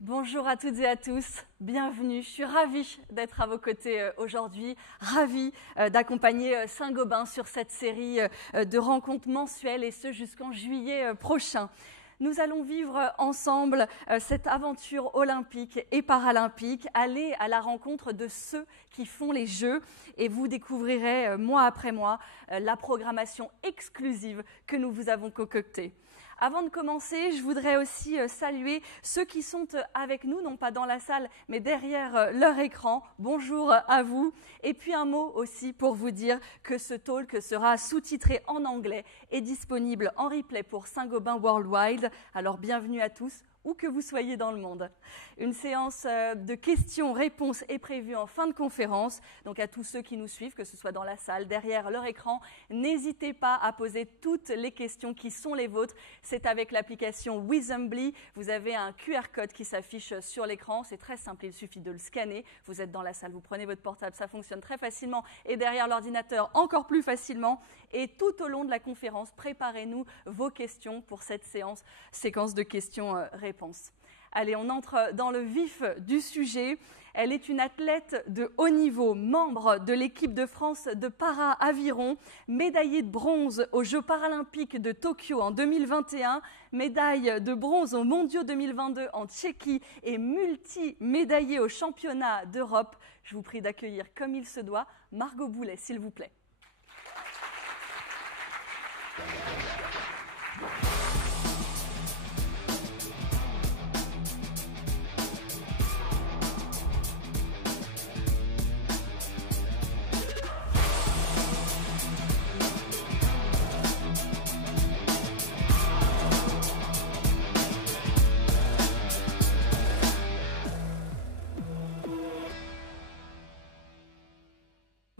Bonjour à toutes et à tous, bienvenue. Je suis ravie d'être à vos côtés aujourd'hui, ravie d'accompagner Saint-Gobain sur cette série de rencontres mensuelles et ce jusqu'en juillet prochain. Nous allons vivre ensemble cette aventure olympique et paralympique, aller à la rencontre de ceux qui font les Jeux et vous découvrirez mois après mois la programmation exclusive que nous vous avons concoctée. Avant de commencer, je voudrais aussi saluer ceux qui sont avec nous, non pas dans la salle, mais derrière leur écran. Bonjour à vous. Et puis un mot aussi pour vous dire que ce talk sera sous-titré en anglais et disponible en replay pour Saint-Gobain Worldwide. Alors bienvenue à tous, où que vous soyez dans le monde. Une séance de questions-réponses est prévue en fin de conférence. Donc à tous ceux qui nous suivent, que ce soit dans la salle, derrière leur écran, n'hésitez pas à poser toutes les questions qui sont les vôtres. C'est avec l'application Wisembly. Vous avez un QR code qui s'affiche sur l'écran. C'est très simple, il suffit de le scanner. Vous êtes dans la salle, vous prenez votre portable, ça fonctionne très facilement. Et derrière l'ordinateur, encore plus facilement. Et tout au long de la conférence, préparez-nous vos questions pour cette séquence de questions-réponses. Allez, on entre dans le vif du sujet. Elle est une athlète de haut niveau, membre de l'équipe de France de para-aviron, médaillée de bronze aux Jeux paralympiques de Tokyo en 2021, médaille de bronze aux Mondiaux 2022 en Tchéquie et multi-médaillée aux Championnats d'Europe. Je vous prie d'accueillir comme il se doit Margot Boulet, s'il vous plaît.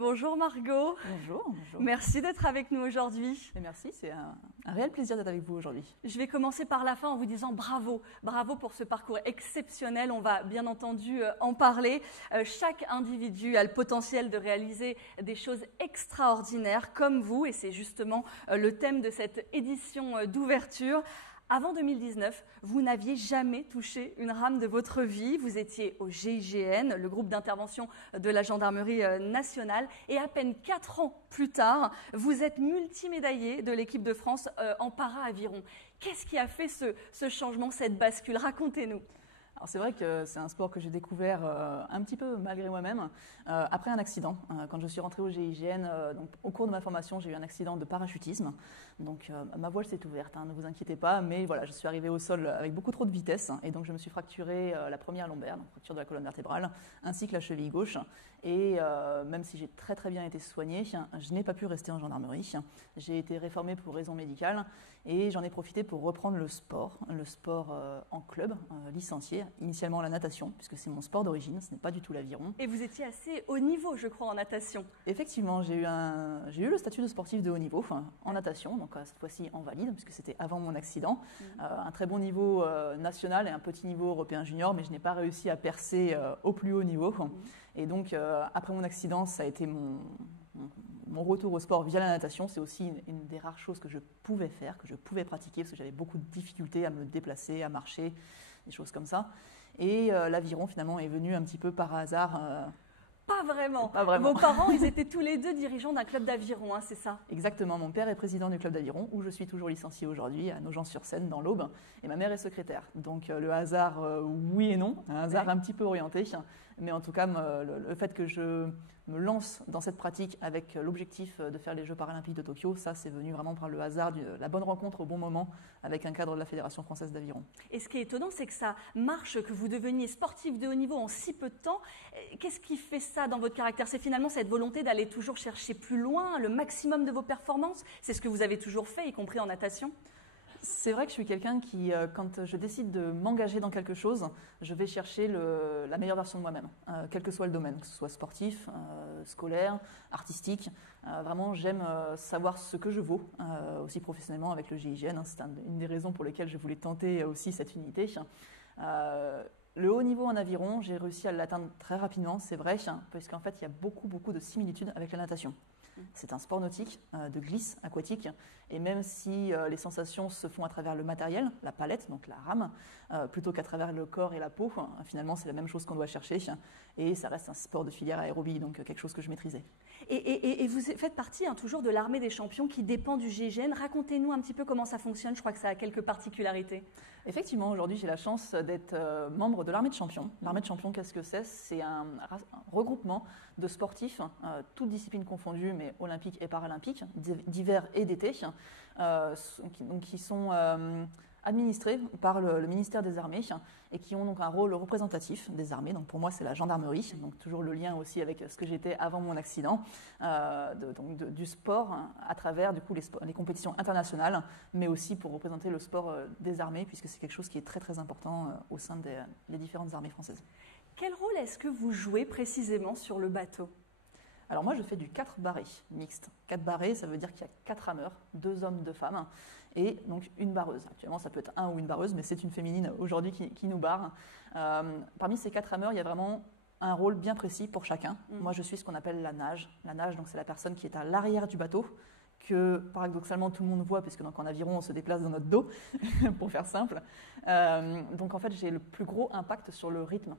Bonjour Margot. Bonjour. Merci d'être avec nous aujourd'hui. Et merci, c'est un réel plaisir d'être avec vous aujourd'hui. Je vais commencer par la fin en vous disant bravo. Bravo pour ce parcours exceptionnel, on va bien entendu en parler. Chaque individu a le potentiel de réaliser des choses extraordinaires comme vous et c'est justement le thème de cette édition d'ouverture. Avant 2019, vous n'aviez jamais touché une rame de votre vie. Vous étiez au GIGN, le groupe d'intervention de la gendarmerie nationale. Et à peine 4 ans plus tard, vous êtes multimédaillé de l'équipe de France en para-aviron. Qu'est-ce qui a fait ce changement, cette bascule? Racontez-nous. Alors c'est vrai que c'est un sport que j'ai découvert un petit peu malgré moi-même après un accident. Quand je suis rentrée au GIGN, donc, au cours de ma formation, j'ai eu un accident de parachutisme. Donc ma voile s'est ouverte, ne vous inquiétez pas. Mais voilà, je suis arrivée au sol avec beaucoup trop de vitesse et donc je me suis fracturé la première lombaire, donc fracture de la colonne vertébrale, ainsi que la cheville gauche. Et même si j'ai très très bien été soignée, je n'ai pas pu rester en gendarmerie. J'ai été réformée pour raison médicale et j'en ai profité pour reprendre le sport en club, licencié. Initialement la natation, puisque c'est mon sport d'origine, ce n'est pas du tout l'aviron. Et vous étiez assez haut niveau, je crois, en natation. Effectivement, j'ai eu le statut de sportif de haut niveau en natation, donc cette fois-ci en valide, puisque c'était avant mon accident. Un très bon niveau national et un petit niveau européen junior, mais je n'ai pas réussi à percer au plus haut niveau. Et donc, après mon accident, ça a été mon retour au sport via la natation. C'est aussi une des rares choses que je pouvais faire, que je pouvais pratiquer, parce que j'avais beaucoup de difficultés à me déplacer, à marcher, des choses comme ça. Et l'aviron, finalement, est venu un petit peu par hasard. Pas vraiment. Pas vraiment. Vos parents, ils étaient tous les deux dirigeants d'un club d'aviron, c'est ça? Exactement. Mon père est président du club d'aviron, où je suis toujours licenciée aujourd'hui, à Nogent-sur-Seine, dans l'Aube. Et ma mère est secrétaire. Donc le hasard, oui et non. Un hasard un petit peu orienté. Mais en tout cas, le fait que je me lance dans cette pratique avec l'objectif de faire les Jeux paralympiques de Tokyo, ça, c'est venu vraiment par le hasard, la bonne rencontre au bon moment avec un cadre de la Fédération française d'aviron. Et ce qui est étonnant, c'est que ça marche, que vous deveniez sportif de haut niveau en si peu de temps. Qu'est-ce qui fait ça dans votre caractère? C'est finalement cette volonté d'aller toujours chercher plus loin, le maximum de vos performances? C'est ce que vous avez toujours fait, y compris en natation? C'est vrai que je suis quelqu'un qui, quand je décide de m'engager dans quelque chose, je vais chercher la meilleure version de moi-même, quel que soit le domaine, que ce soit sportif, scolaire, artistique. Vraiment, j'aime savoir ce que je vaux, aussi professionnellement avec le GIGN. C'est une des raisons pour lesquelles je voulais tenter aussi cette unité. Le haut niveau en aviron, j'ai réussi à l'atteindre très rapidement, c'est vrai, parce qu'en fait, il y a beaucoup de similitudes avec la natation. C'est un sport nautique de glisse aquatique. Et même si les sensations se font à travers le matériel, la palette, donc la rame, plutôt qu'à travers le corps et la peau, finalement c'est la même chose qu'on doit chercher. Et ça reste un sport de filière aérobie, donc quelque chose que je maîtrisais. Et vous faites partie toujours de l'armée des champions qui dépend du GIGN. Racontez-nous un petit peu comment ça fonctionne. Je crois que ça a quelques particularités. Effectivement, aujourd'hui, j'ai la chance d'être membre de l'armée de champions. L'armée de champions, qu'est-ce que c'est? C'est un regroupement de sportifs, toutes disciplines confondues, mais olympiques et paralympiques, d'hiver et d'été, qui sont administrés par le ministère des Armées et qui ont donc un rôle représentatif des armées. Donc pour moi, c'est la gendarmerie, donc toujours le lien aussi avec ce que j'étais avant mon accident, du sport à travers du coup, les compétitions internationales, mais aussi pour représenter le sport des armées, puisque c'est quelque chose qui est très très important au sein des différentes armées françaises. Quel rôle est-ce que vous jouez précisément sur le bateau? Alors moi, je fais du 4 barré mixte. 4 barrés, ça veut dire qu'il y a 4 rameurs, 2 hommes, 2 femmes, et donc une barreuse. Actuellement, ça peut être un ou une barreuse, mais c'est une féminine aujourd'hui qui nous barre. Parmi ces 4 rameurs, il y a vraiment un rôle bien précis pour chacun. Moi, je suis ce qu'on appelle la nage. La nage, donc, c'est la personne qui est à l'arrière du bateau, que paradoxalement tout le monde voit, puisque donc, en aviron, on se déplace dans notre dos, pour faire simple. Donc en fait, j'ai le plus gros impact sur le rythme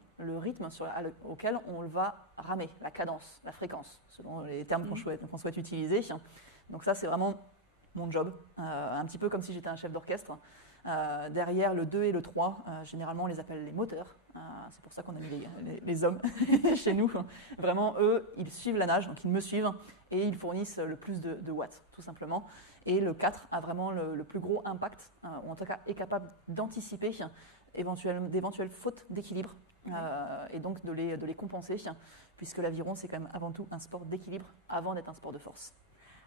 auquel on va ramer, la cadence, la fréquence, selon les termes qu'on souhaite utiliser. Donc ça, c'est vraiment mon job, un petit peu comme si j'étais un chef d'orchestre. Derrière le 2 et le 3, généralement on les appelle les moteurs. C'est pour ça qu'on a mis les hommes chez nous. Vraiment, eux, ils suivent la nage, donc ils me suivent et ils fournissent le plus de watts, tout simplement. Et le 4 a vraiment le plus gros impact, ou en tout cas est capable d'anticiper d'éventuelles fautes d'équilibre et donc de les compenser, puisque l'aviron, c'est quand même avant tout un sport d'équilibre avant d'être un sport de force.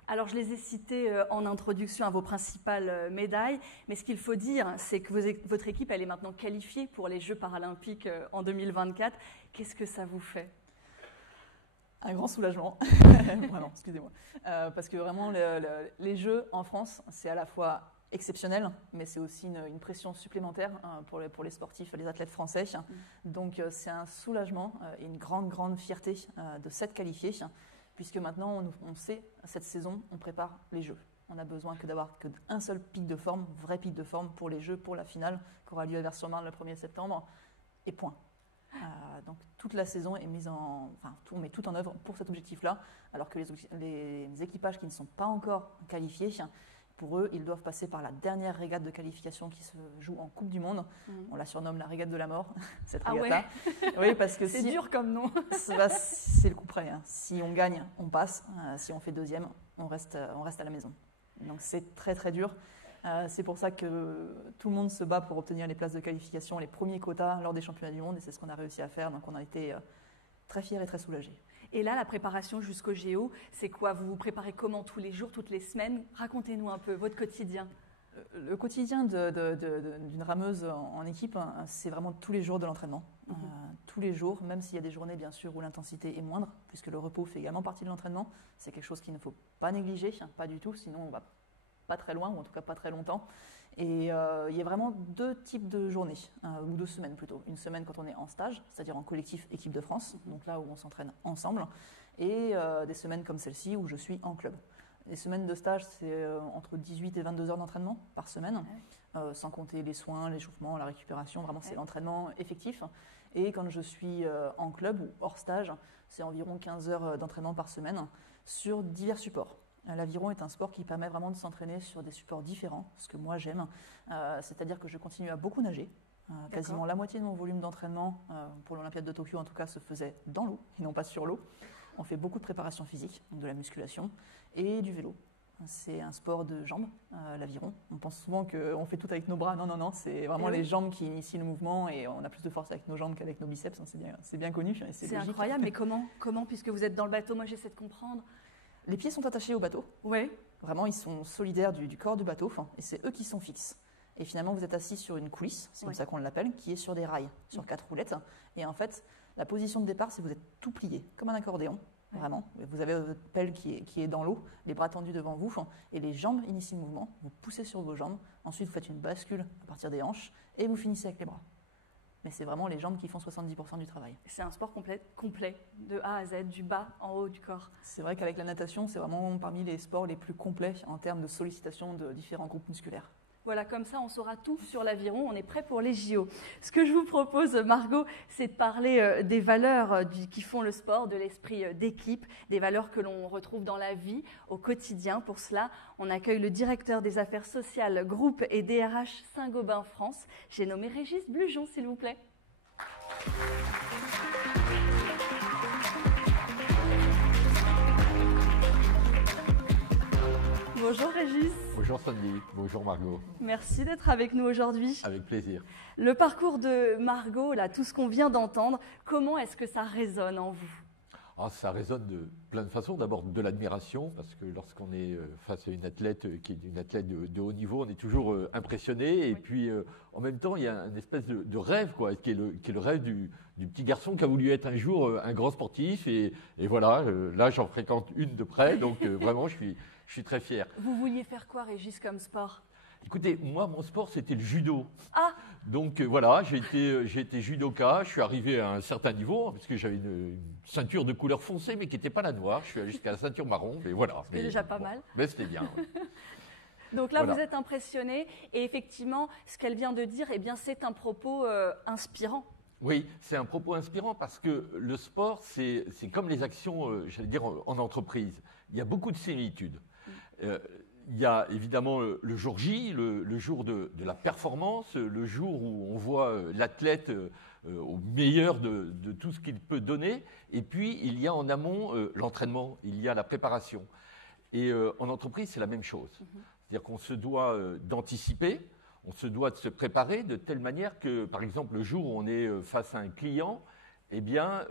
Alors, je les ai cités en introduction à vos principales médailles, mais ce qu'il faut dire, c'est que votre équipe, elle est maintenant qualifiée pour les Jeux paralympiques en 2024. Qu'est-ce que ça vous fait? Un grand soulagement, vraiment, excusez-moi. Parce que vraiment, les Jeux en France, c'est à la fois exceptionnel, mais c'est aussi une pression supplémentaire pour les sportifs, les athlètes français. Donc, c'est un soulagement et une grande, grande fierté de s'être qualifié, puisque maintenant, on sait, cette saison, on prépare les Jeux. On n'a besoin d'avoir qu'un seul pic de forme, vrai pic de forme pour les Jeux, pour la finale, qui aura lieu à Vers-sur-Marne le 1er septembre, et point. Donc toute la saison est on met tout en œuvre pour cet objectif-là, alors que les équipages qui ne sont pas encore qualifiés, pour eux, ils doivent passer par la dernière régate de qualification qui se joue en Coupe du Monde. On la surnomme la régate de la mort, cette régate-là. Ouais. Oui, parce que c'est dur comme nom. C'est le coup près. Si on gagne, on passe. Si on fait deuxième, on reste à la maison. Donc c'est très très dur. C'est pour ça que tout le monde se bat pour obtenir les places de qualification, les premiers quotas lors des championnats du monde, et c'est ce qu'on a réussi à faire. Donc on a été très fiers et très soulagés. Et là, la préparation jusqu'au JO, c'est quoi? Vous vous préparez comment tous les jours, toutes les semaines? Racontez-nous un peu votre quotidien. Le quotidien d'une rameuse en équipe, c'est vraiment tous les jours de l'entraînement. Tous les jours, même s'il y a des journées bien sûr où l'intensité est moindre, puisque le repos fait également partie de l'entraînement. C'est quelque chose qu'il ne faut pas négliger, pas du tout, sinon on va pas très loin, ou en tout cas pas très longtemps. Et il y a vraiment 2 types de journées, ou 2 semaines plutôt. Une semaine quand on est en stage, c'est-à-dire en collectif équipe de France, donc là où on s'entraîne ensemble, et des semaines comme celle-ci où je suis en club. Les semaines de stage, c'est entre 18 et 22 heures d'entraînement par semaine, sans compter les soins, l'échauffement, la récupération, vraiment c'est l'entraînement effectif. Et quand je suis en club ou hors stage, c'est environ 15 heures d'entraînement par semaine sur divers supports. L'aviron est un sport qui permet vraiment de s'entraîner sur des supports différents, ce que moi j'aime. C'est-à-dire que je continue à beaucoup nager. Quasiment la moitié de mon volume d'entraînement, pour l'Olympiade de Tokyo en tout cas, se faisait dans l'eau et non pas sur l'eau. On fait beaucoup de préparation physique, donc de la musculation, et du vélo. C'est un sport de jambes, l'aviron. On pense souvent qu'on fait tout avec nos bras. Non, c'est vraiment les jambes qui initient le mouvement et on a plus de force avec nos jambes qu'avec nos biceps. C'est bien connu. C'est incroyable, mais comment, puisque vous êtes dans le bateau, moi j'essaie de comprendre. Les pieds sont attachés au bateau. Oui. Vraiment, ils sont solidaires du corps du bateau, et c'est eux qui sont fixes. Et finalement, vous êtes assis sur une coulisse, c'est comme ça qu'on l'appelle, qui est sur des rails, sur 4 roulettes. Et en fait, la position de départ, c'est que vous êtes tout plié, comme un accordéon, vraiment. Vous avez votre pelle qui est dans l'eau, les bras tendus devant vous, et les jambes initient le mouvement. Vous poussez sur vos jambes. Ensuite, vous faites une bascule à partir des hanches, et vous finissez avec les bras. mais c'est vraiment les jambes qui font 70% du travail. C'est un sport complet, de A à Z, du bas en haut du corps. C'est vrai qu'avec la natation, c'est vraiment parmi les sports les plus complets en termes de sollicitation de différents groupes musculaires. Voilà, comme ça, on saura tout sur l'aviron, on est prêt pour les JO. Ce que je vous propose, Margot, c'est de parler des valeurs qui font le sport, de l'esprit d'équipe, des valeurs que l'on retrouve dans la vie, au quotidien. Pour cela, on accueille le directeur des affaires sociales, groupe et DRH Saint-Gobain France. J'ai nommé Régis Blujon, s'il vous plaît. Bonjour Régis. Bonjour Sandy, bonjour Margot. Merci d'être avec nous aujourd'hui. Avec plaisir. Le parcours de Margot, là, tout ce qu'on vient d'entendre, comment est-ce que ça résonne en vous ? Ça résonne de plein de façons. D'abord de l'admiration, parce que lorsqu'on est face à une athlète qui est une athlète de haut niveau, on est toujours impressionné. Et puis en même temps, il y a une espèce de rêve, quoi, qui est le rêve du petit garçon qui a voulu être un jour un grand sportif. Et voilà, là j'en fréquente une de près, donc vraiment je suis très fier. Vous vouliez faire quoi, Régis, comme sport ? Écoutez, moi, mon sport, c'était le judo. Ah ! Donc voilà, j'ai été judoka. Je suis arrivé à un certain niveau, parce que j'avais une ceinture de couleur foncée, mais qui n'était pas la noire. Je suis allé jusqu'à la ceinture marron, mais voilà. C'était déjà pas mal. Mais c'était bien. Ouais. Donc là, voilà. Vous êtes impressionné. Et effectivement, ce qu'elle vient de dire, eh bien, c'est un propos inspirant. Oui, c'est un propos inspirant parce que le sport, c'est comme les actions, j'allais dire, en entreprise. Il y a beaucoup de similitudes. Il y a évidemment le jour J, le jour de la performance, le jour où on voit l'athlète au meilleur de tout ce qu'il peut donner. Et puis, il y a en amont l'entraînement, il y a la préparation. Et en entreprise, c'est la même chose. C'est-à-dire qu'on se doit d'anticiper, on se doit de se préparer de telle manière que, par exemple, le jour où on est face à un client, eh bien,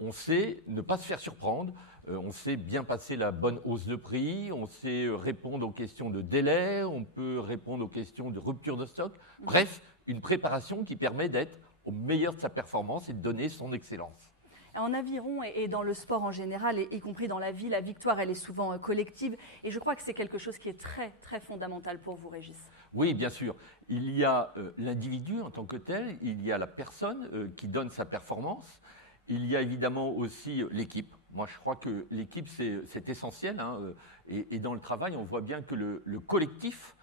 on sait ne pas se faire surprendre. On sait bien passer la bonne hausse de prix, on sait répondre aux questions de délai, on peut répondre aux questions de rupture de stock. Bref, une préparation qui permet d'être au meilleur de sa performance et de donner son excellence. En aviron et dans le sport en général, y compris dans la vie, la victoire, elle est souvent collective. Et je crois que c'est quelque chose qui est très, très fondamental pour vous, Régis. Oui, bien sûr. Il y a l'individu en tant que tel, il y a la personne qui donne sa performance. Il y a évidemment aussi l'équipe. Moi, je crois que l'équipe, c'est essentiel. Hein, et dans le travail, on voit bien que le collectif,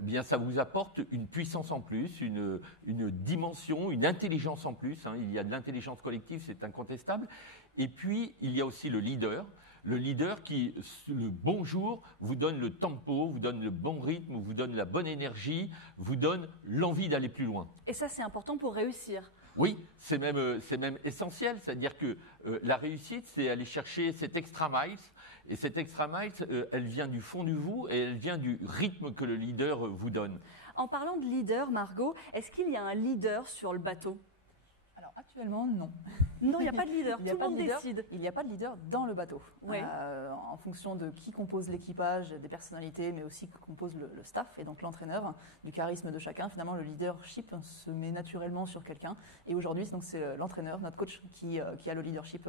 bien, ça vous apporte une puissance en plus, une dimension, une intelligence en plus. Hein. Il y a de l'intelligence collective, c'est incontestable. Et puis, il y a aussi le leader. Le leader qui, le bon jour, vous donne le tempo, vous donne le bon rythme, vous donne la bonne énergie, vous donne l'envie d'aller plus loin. Et ça, c'est important pour réussir. Oui, c'est même essentiel. C'est-à-dire que la réussite, c'est aller chercher cet extra miles. Et cet extra miles, elle vient du fond de vous et elle vient du rythme que le leader vous donne. En parlant de leader, Margot, est-ce qu'il y a un leader sur le bateau ? Alors actuellement, non. Non, il n'y a pas de leader, tout le monde décide. Il n'y a pas de leader dans le bateau. Ouais. En fonction de qui compose l'équipage, des personnalités, mais aussi qui compose le staff et donc l'entraîneur, du charisme de chacun, finalement le leadership se met naturellement sur quelqu'un. Et aujourd'hui, donc, c'est l'entraîneur, notre coach, qui a le leadership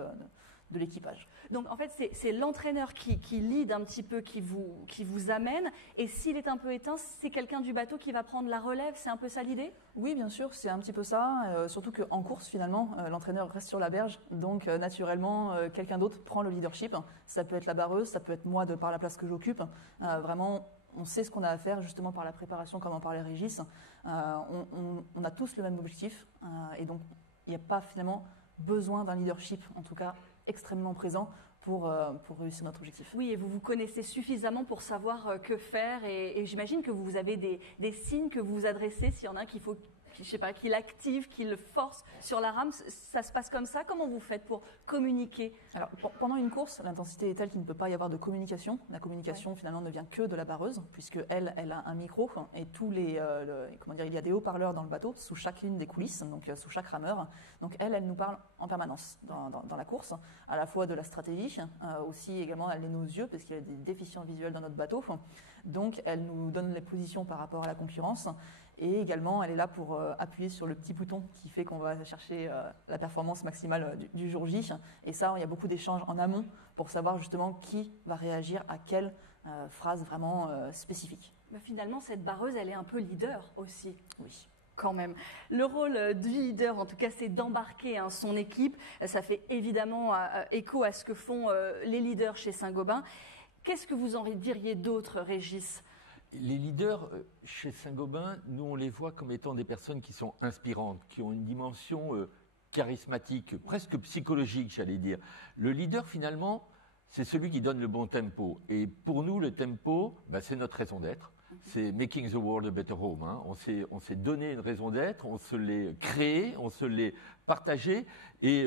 de l'équipage. Donc en fait, c'est l'entraîneur qui lead un petit peu, qui vous amène. Et s'il est un peu éteint, c'est quelqu'un du bateau qui va prendre la relève. C'est un peu ça l'idée ? Oui, bien sûr, c'est un petit peu ça. Surtout qu'en course, finalement, l'entraîneur reste sur la berge. Donc naturellement, quelqu'un d'autre prend le leadership. Ça peut être la barreuse, ça peut être moi de par la place que j'occupe. Vraiment, on sait ce qu'on a à faire justement par la préparation, comme en parlait Régis. On a tous le même objectif. Et donc, il n'y a pas finalement besoin d'un leadership, en tout cas extrêmement présent pour réussir notre objectif. Oui, et vous vous connaissez suffisamment pour savoir que faire et j'imagine que vous avez des signes que vous vous adressez s'il y en a un qu'il faut, je sais pas, qu'il active, qu'il force sur la rame. Ça se passe comme ça ? Comment vous faites pour communiquer ? Alors, pendant une course, l'intensité est telle qu'il ne peut pas y avoir de communication. La communication, finalement, ne vient que de la barreuse, puisque elle a un micro et tous il y a des haut-parleurs dans le bateau, sous chacune des coulisses, donc sous chaque rameur. Donc, elle nous parle en permanence dans la course, à la fois de la stratégie, aussi également, elle est nos yeux, parce qu'il y a des déficients visuels dans notre bateau. Donc, elle nous donne les positions par rapport à la concurrence. Et également, elle est là pour appuyer sur le petit bouton qui fait qu'on va chercher la performance maximale du jour J. Et ça, il y a beaucoup d'échanges en amont pour savoir justement qui va réagir à quelle phrase vraiment spécifique. Finalement, cette barreuse, elle est un peu leader aussi. Oui. quand même. Le rôle du leader, en tout cas, c'est d'embarquer son équipe. Ça fait évidemment écho à ce que font les leaders chez Saint-Gobain. Qu'est-ce que vous en diriez d'autre, Régis ? Les leaders chez Saint-Gobain, nous on les voit comme étant des personnes qui sont inspirantes, qui ont une dimension charismatique, presque psychologique, j'allais dire. Le leader, finalement, c'est celui qui donne le bon tempo. Et pour nous, le tempo, c'est notre raison d'être. C'est making the world a better home. Hein. On s'est donné une raison d'être, on se l'est créé, on se l'est partagé. Et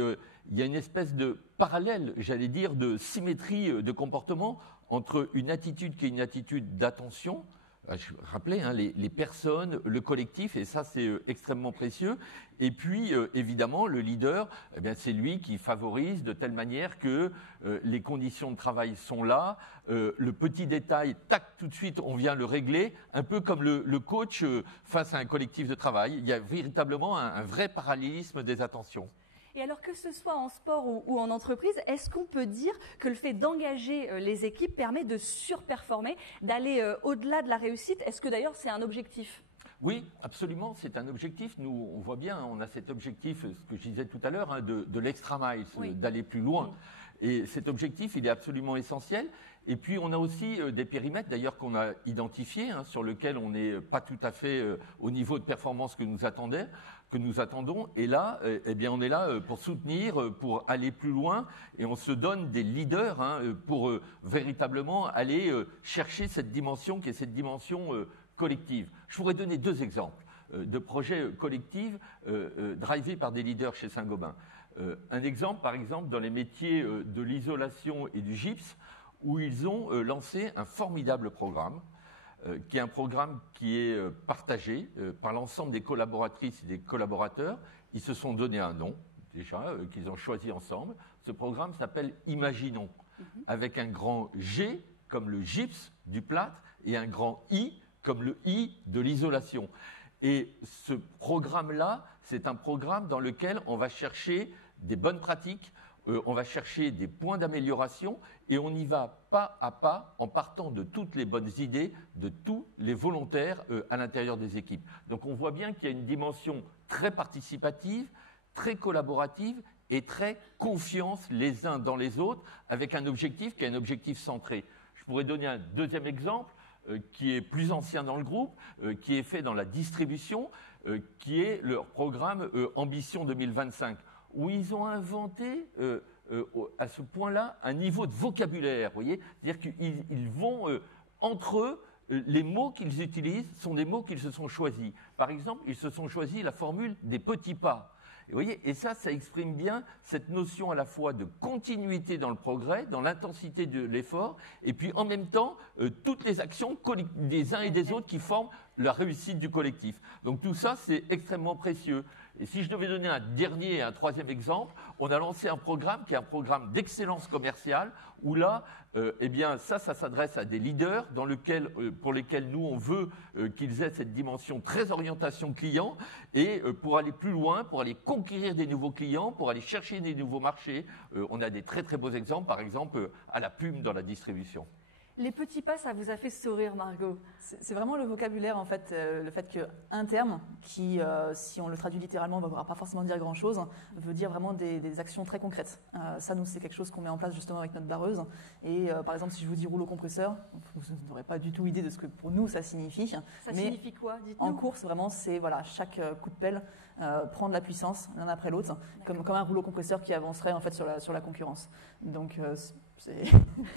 il y a une espèce de parallèle, j'allais dire, de symétrie de comportement entre une attitude qui est une attitude d'attention. Je rappelais, les personnes, le collectif, et ça c'est extrêmement précieux. Et puis évidemment, le leader, c'est lui qui favorise de telle manière que les conditions de travail sont là. Le petit détail, tac, tout de suite, on vient le régler, un peu comme le coach face à un collectif de travail. Il y a véritablement un vrai parallélisme des attentions. Et alors que ce soit en sport ou en entreprise, est-ce qu'on peut dire que le fait d'engager les équipes permet de surperformer, d'aller au-delà de la réussite ? Est-ce que d'ailleurs c'est un objectif ? Oui, absolument, c'est un objectif. Nous, on voit bien, on a cet objectif, ce que je disais tout à l'heure, de l'extra mile, oui, d'aller plus loin. Et cet objectif, il est absolument essentiel. Et puis, on a aussi des périmètres, d'ailleurs, qu'on a identifiés, sur lesquels on n'est pas tout à fait au niveau de performance que nous attendons. Et là, on est là pour soutenir, pour aller plus loin. Et on se donne des leaders pour véritablement aller chercher cette dimension qui est cette dimension collective. Je pourrais donner 2 exemples de projets collectifs drivés par des leaders chez Saint-Gobain. Un exemple, par exemple, dans les métiers de l'isolation et du gypse, où ils ont lancé un formidable programme, qui est un programme qui est partagé par l'ensemble des collaboratrices et des collaborateurs. Ils se sont donné un nom, déjà, qu'ils ont choisi ensemble. Ce programme s'appelle Imaginons, avec un grand G comme le gypse du plâtre et un grand I comme le I de l'isolation. Et ce programme-là, c'est un programme dans lequel on va chercher des bonnes pratiques, on va chercher des points d'amélioration et on y va pas à pas en partant de toutes les bonnes idées de tous les volontaires à l'intérieur des équipes. Donc on voit bien qu'il y a une dimension très participative, très collaborative et très confiance les uns dans les autres avec un objectif qui est un objectif centré. Je pourrais donner un 2e exemple qui est plus ancien dans le groupe, qui est fait dans la distribution, qui est leur programme Ambition 2025, où ils ont inventé à ce point-là un niveau de vocabulaire, vous voyez, c'est-à-dire qu'ils vont entre eux, les mots qu'ils utilisent sont des mots qu'ils se sont choisis. Par exemple, ils se sont choisis la formule des petits pas. Et, vous voyez, et ça exprime bien cette notion à la fois de continuité dans le progrès, dans l'intensité de l'effort, et puis en même temps, toutes les actions des uns et des autres qui forment la réussite du collectif. Donc tout ça, c'est extrêmement précieux. Et si je devais donner un 3e exemple, on a lancé un programme qui est un programme d'excellence commerciale, où là, ça s'adresse à des leaders pour lesquels nous, on veut qu'ils aient cette dimension très orientation client, et pour aller plus loin, pour aller conquérir des nouveaux clients, pour aller chercher des nouveaux marchés. On a des très très beaux exemples, par exemple à la Pume dans la distribution. Les petits pas, ça vous a fait sourire, Margot? C'est vraiment le vocabulaire, en fait, le fait qu'un terme qui, si on le traduit littéralement, ne va pas forcément dire grand-chose, veut dire vraiment des actions très concrètes. Ça, nous, c'est quelque chose qu'on met en place justement avec notre barreuse. Et par exemple, si je vous dis rouleau compresseur, vous n'aurez pas du tout idée de ce que pour nous ça signifie. Ça signifie quoi? Dites-nous. En course, vraiment, c'est chaque coup de pelle prend de la puissance l'un après l'autre, comme un rouleau compresseur qui avancerait en fait sur la concurrence. Donc c'est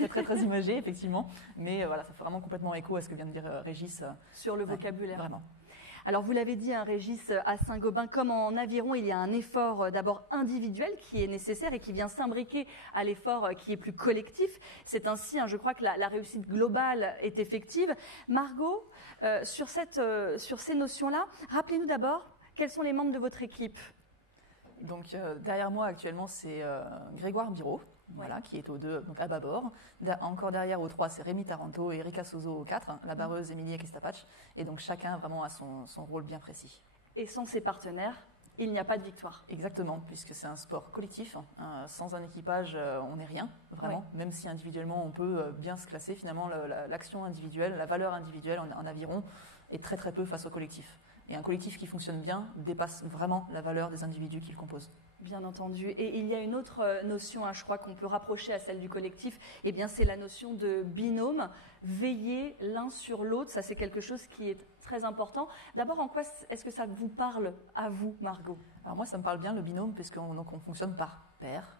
très très imagé effectivement, mais ça fait vraiment complètement écho à ce que vient de dire Régis. Sur le vocabulaire. Vraiment. Alors vous l'avez dit, Régis, à Saint-Gobain, comme en aviron, il y a un effort d'abord individuel qui est nécessaire et qui vient s'imbriquer à l'effort qui est plus collectif. C'est ainsi, je crois, que la réussite globale est effective. Margot, sur ces notions-là, rappelez-nous d'abord quels sont les membres de votre équipe. Donc derrière moi actuellement, c'est Grégoire Biro. Voilà, qui est au 2, donc à bâbord. Encore derrière au 3, c'est Rémi Taranto et Erika Sozo au 4, la barreuse Émilie Cristapatch. Et donc chacun vraiment a son rôle bien précis. Et sans ses partenaires, il n'y a pas de victoire. Exactement, puisque c'est un sport collectif. Sans un équipage, on n'est rien, vraiment. Oui. Même si individuellement, on peut bien se classer, finalement, l'action individuelle, la valeur individuelle en aviron est très très peu face au collectif. Et un collectif qui fonctionne bien dépasse vraiment la valeur des individus qui le composent. Bien entendu. Et il y a une autre notion, je crois qu'on peut rapprocher à celle du collectif, eh bien c'est la notion de binôme, veiller l'un sur l'autre, ça c'est quelque chose qui est très important. D'abord, en quoi est-ce que ça vous parle à vous, Margot? Alors moi, ça me parle bien le binôme, puisqu'on fonctionne par paire.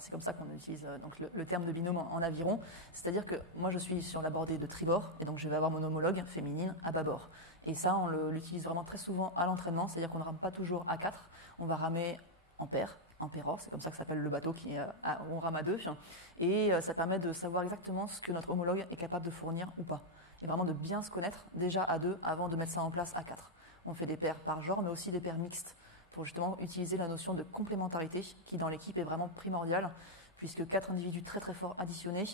C'est comme ça qu'on utilise donc le terme de binôme en aviron. C'est-à-dire que moi, je suis sur la bordée de tribord, et donc je vais avoir mon homologue féminine à bâbord. Et ça, on l'utilise vraiment très souvent à l'entraînement, c'est-à-dire qu'on ne rame pas toujours à 4, on va ramer en paire, en pairor, c'est comme ça que s'appelle le bateau où on rame à 2. Et ça permet de savoir exactement ce que notre homologue est capable de fournir ou pas. Et vraiment de bien se connaître déjà à 2 avant de mettre ça en place à 4. On fait des paires par genre, mais aussi des paires mixtes, pour justement utiliser la notion de complémentarité qui dans l'équipe est vraiment primordiale, puisque 4 individus très très forts additionnés,